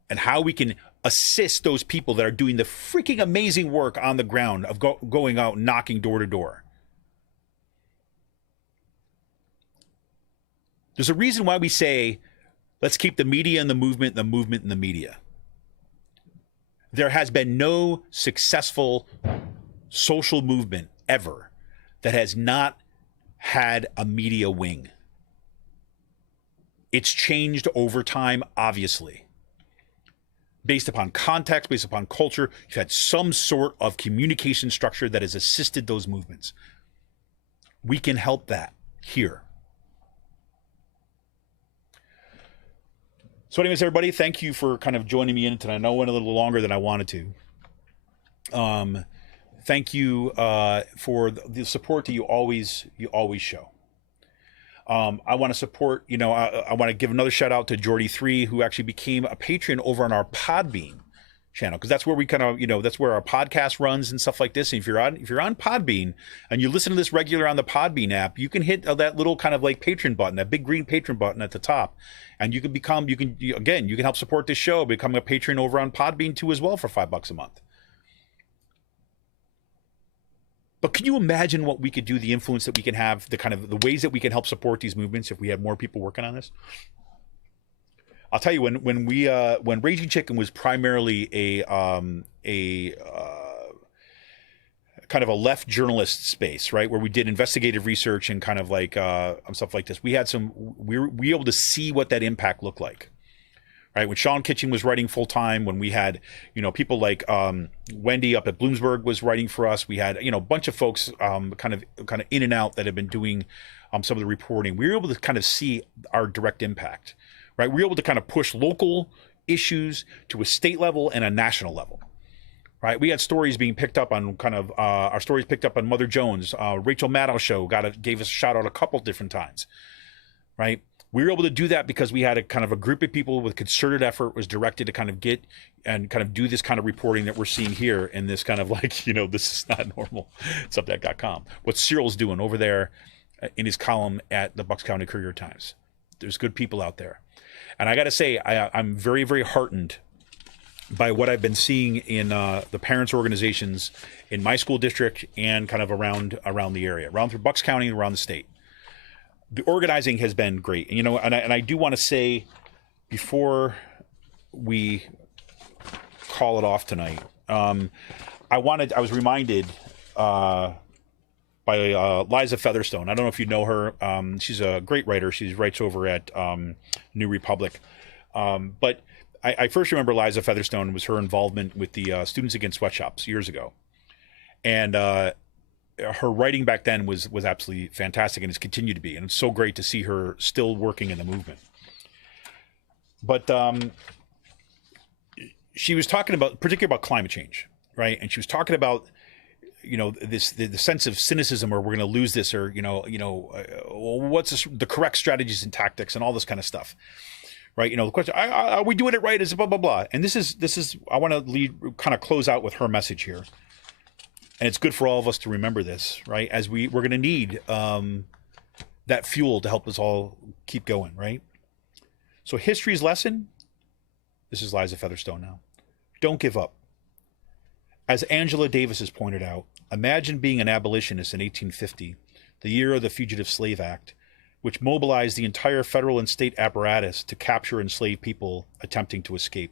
and how we can assist those people that are doing the freaking amazing work on the ground of going out and knocking door to door. There's a reason why we say, let's keep the media in the movement in the media. There has been no successful social movement ever that has not had a media wing. It's changed over time, obviously. Based upon context, based upon culture, you've had some sort of communication structure that has assisted those movements. We can help that here. So anyways, everybody, thank you for kind of joining me in tonight. I know it went a little longer than I wanted to. Thank you for the support that you always show. I want to support, I want to give another shout out to Jordy3, who actually became a patron over on our Podbean channel, because that's where we kind of, that's where our podcast runs and stuff like this. And if you're on Podbean and you listen to this regular on the Podbean app, you can hit that little kind of like patron button, that big green patron button at the top, and you can help support this show, become a patron over on Podbean too as well for $5 a month. But can you imagine what we could do, the influence that we can have, the ways that we can help support these movements if we had more people working on this? I'll tell you, when Raging Chicken was primarily a kind of a left journalist space, right, where we did investigative research and kind of like stuff like this, we were able to see what that impact looked like, right? When Sean Kitchen was writing full time, when we had people like Wendy up at Bloomsburg was writing for us, we had a bunch of folks kind of in and out that have been doing some of the reporting. We were able to kind of see our direct impact. Right, we were able to kind of push local issues to a state level and a national level. Right, we had stories being picked up on our stories picked up on Mother Jones. Rachel Maddow's show gave us a shout out a couple different times. Right, we were able to do that because we had a kind of a group of people with concerted effort was directed to kind of get and kind of do this kind of reporting that we're seeing here in this kind of like this is not normal substack.com. What Cyril's doing over there in his column at the Bucks County Courier-Times. There's good people out there. And I got to say, I'm very, very heartened by what I've been seeing in the parents' organizations in my school district and kind of around the area, around through Bucks County and around the state. The organizing has been great. And, and I do want to say, before we call it off tonight, I was reminded by Liza Featherstone. I don't know if you know her. She's a great writer. She writes over at New Republic. But I first remember Liza Featherstone was her involvement with the Students Against Sweatshops years ago. And her writing back then was absolutely fantastic, and it's continued to be. And it's so great to see her still working in the movement. But she was talking particularly about climate change, right? And she was talking about the sense of cynicism, or we're going to lose this, or what's the correct strategies and tactics and all this kind of stuff, right? The question, are we doing it right? Is blah blah blah. And this is I want to kind of close out with her message here, and it's good for all of us to remember this, right? As we're going to need that fuel to help us all keep going, right? So history's lesson. This is Liza Featherstone now. Don't give up. As Angela Davis has pointed out, imagine being an abolitionist in 1850, the year of the Fugitive Slave Act, which mobilized the entire federal and state apparatus to capture enslaved people attempting to escape.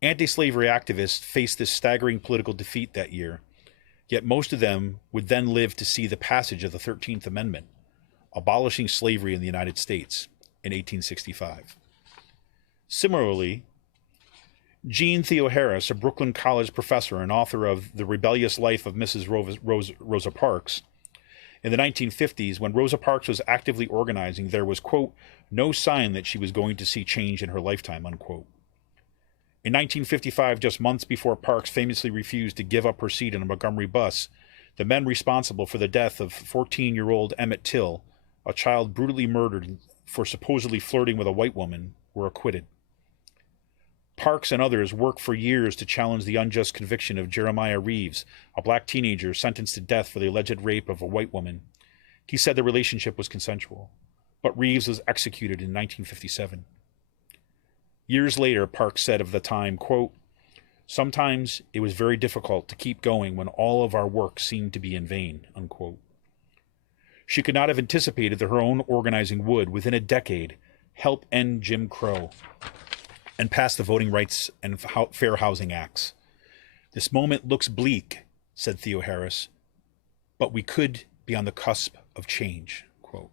Anti-slavery activists faced this staggering political defeat that year, yet most of them would then live to see the passage of the 13th Amendment, abolishing slavery in the United States in 1865. Similarly, Jean Theoharis, a Brooklyn College professor and author of The Rebellious Life of Mrs. Rosa Parks, in the 1950s, when Rosa Parks was actively organizing, there was, quote, no sign that she was going to see change in her lifetime, unquote. In 1955, just months before Parks famously refused to give up her seat in a Montgomery bus, the men responsible for the death of 14-year-old Emmett Till, a child brutally murdered for supposedly flirting with a white woman, were acquitted. Parks and others worked for years to challenge the unjust conviction of Jeremiah Reeves, a black teenager sentenced to death for the alleged rape of a white woman. He said the relationship was consensual, but Reeves was executed in 1957. Years later, Parks said of the time, quote, sometimes it was very difficult to keep going when all of our work seemed to be in vain, unquote. She could not have anticipated that her own organizing would, within a decade, help end Jim Crow and pass the Voting Rights and Fair Housing Acts. This moment looks bleak, said Theoharis, but we could be on the cusp of change, quote.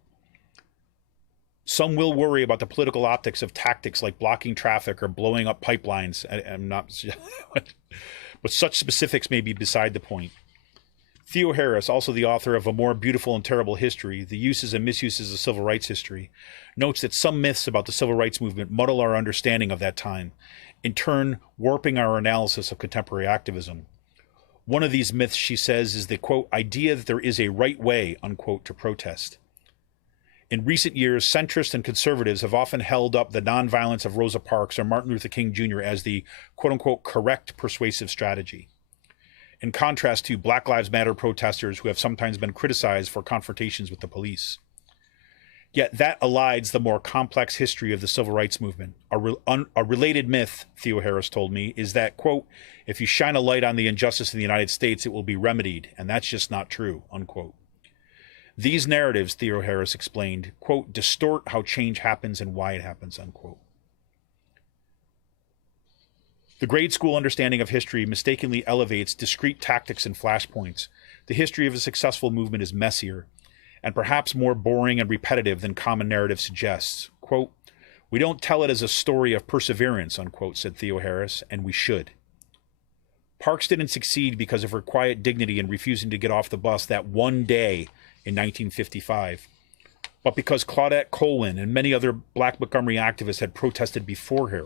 Some will worry about the political optics of tactics like blocking traffic or blowing up pipelines. I'm not, but such specifics may be beside the point. Theoharis, also the author of A More Beautiful and Terrible History, The Uses and Misuses of Civil Rights History, notes that some myths about the civil rights movement muddle our understanding of that time, in turn warping our analysis of contemporary activism. One of these myths, she says, is the, quote, idea that there is a right way, unquote, to protest. In recent years, centrists and conservatives have often held up the nonviolence of Rosa Parks or Martin Luther King Jr. as the quote-unquote correct persuasive strategy, in contrast to Black Lives Matter protesters who have sometimes been criticized for confrontations with the police. Yet that elides the more complex history of the civil rights movement. A related myth, Theo Harris told me, is that, quote, if you shine a light on the injustice in the United States, it will be remedied, and that's just not true, unquote. These narratives, Theo Harris explained, quote, distort how change happens and why it happens, unquote. The grade school understanding of history mistakenly elevates discrete tactics and flashpoints. The history of a successful movement is messier and perhaps more boring and repetitive than common narrative suggests. Quote, we don't tell it as a story of perseverance, unquote, said Theo Harris, and we should. Parks didn't succeed because of her quiet dignity in refusing to get off the bus that one day in 1955, but because Claudette Colwyn and many other Black Montgomery activists had protested before her,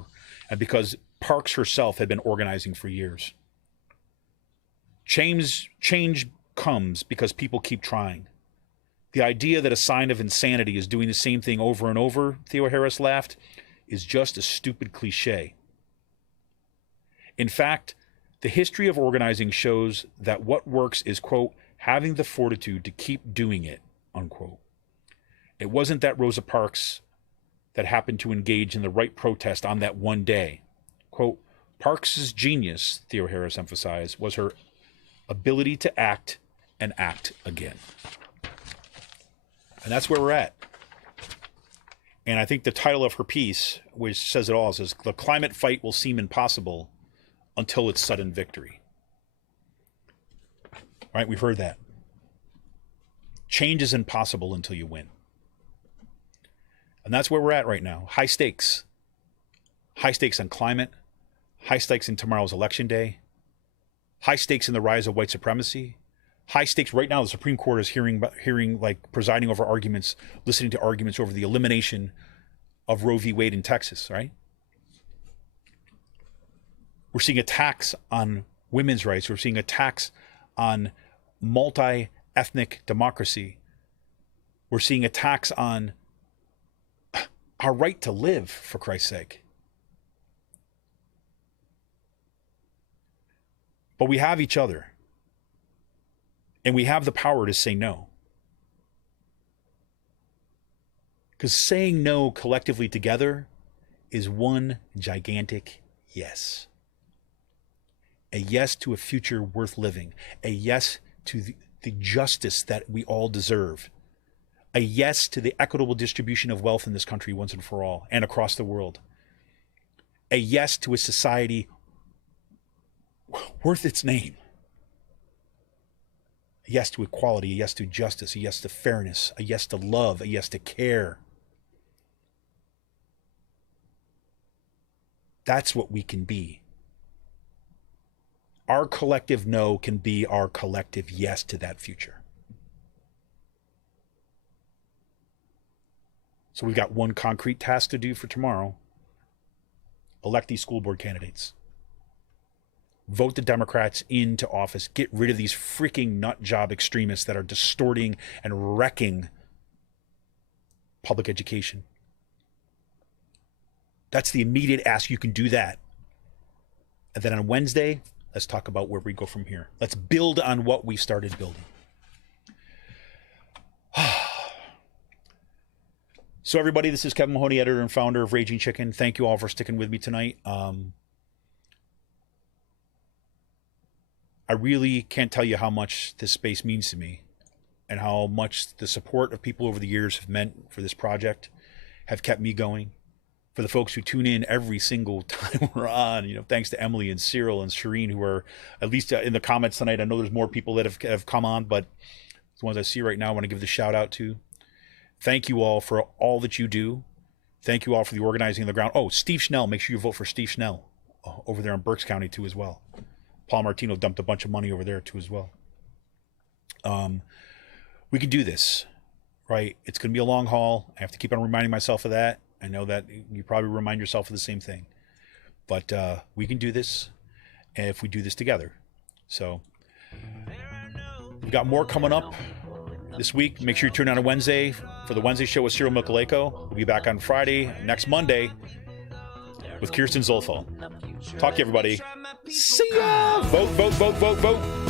and because Parks herself had been organizing for years. Change comes because people keep trying. The idea that a sign of insanity is doing the same thing over and over, Theo Harris laughed, is just a stupid cliche. In fact, the history of organizing shows that what works is, quote, having the fortitude to keep doing it, unquote. It wasn't that Rosa Parks that happened to engage in the right protest on that one day. Quote, Parks's genius, Theo Harris emphasized, was her ability to act and act again. And that's where we're at. And I think the title of her piece, which says it all, says, the climate fight will seem impossible until its sudden victory. Right? We've heard that. Change is impossible until you win. And that's where we're at right now. High stakes. High stakes on climate. High stakes in tomorrow's election day. High stakes in the rise of white supremacy. High stakes right now. The Supreme Court is hearing like presiding over arguments, listening to arguments over the elimination of Roe v. Wade in Texas, right? We're seeing attacks on women's rights. We're seeing attacks on multi-ethnic democracy. We're seeing attacks on our right to live, for Christ's sake. But we have each other. And we have the power to say no. Because saying no collectively together is one gigantic yes. A yes to a future worth living. A yes to the justice that we all deserve. A yes to the equitable distribution of wealth in this country once and for all and across the world. A yes to a society worth its name. A yes to equality, a yes to justice, a yes to fairness, a yes to love, a yes to care. That's what we can be. Our collective no can be our collective yes to that future. So we've got one concrete task to do for tomorrow. Elect these school board candidates. Vote the Democrats into office. Get rid of these freaking nut job extremists that are distorting and wrecking public education. That's the immediate ask. You can do that. And then on Wednesday, let's talk about where we go from here. Let's build on what we started building. So everybody, this is Kevin Mahoney, editor and founder of Raging Chicken. Thank you all for sticking with me tonight. I really can't tell you how much this space means to me and how much the support of people over the years have meant for this project, have kept me going. For the folks who tune in every single time we're on, thanks to Emily and Cyril and Shireen, who are at least in the comments tonight. I know there's more people that have come on, but the ones I see right now, I want to give the shout out to. Thank you all for all that you do. Thank you all for the organizing on the ground. Oh, Steve Schnell, make sure you vote for Steve Schnell over there in Berks County too as well. Paul Martino dumped a bunch of money over there too as well. We can do this, right? It's going to be a long haul. I have to keep on reminding myself of that. I know that you probably remind yourself of the same thing, but we can do this if we do this together. So we've got more coming up. this week. Make sure you tune in on Wednesday for the Wednesday show with Cyril Mikaleko. We'll be back on Friday, next Monday, with Kirsten Zolfo. Talk to you, everybody. See ya! Vote, vote, vote, vote, vote.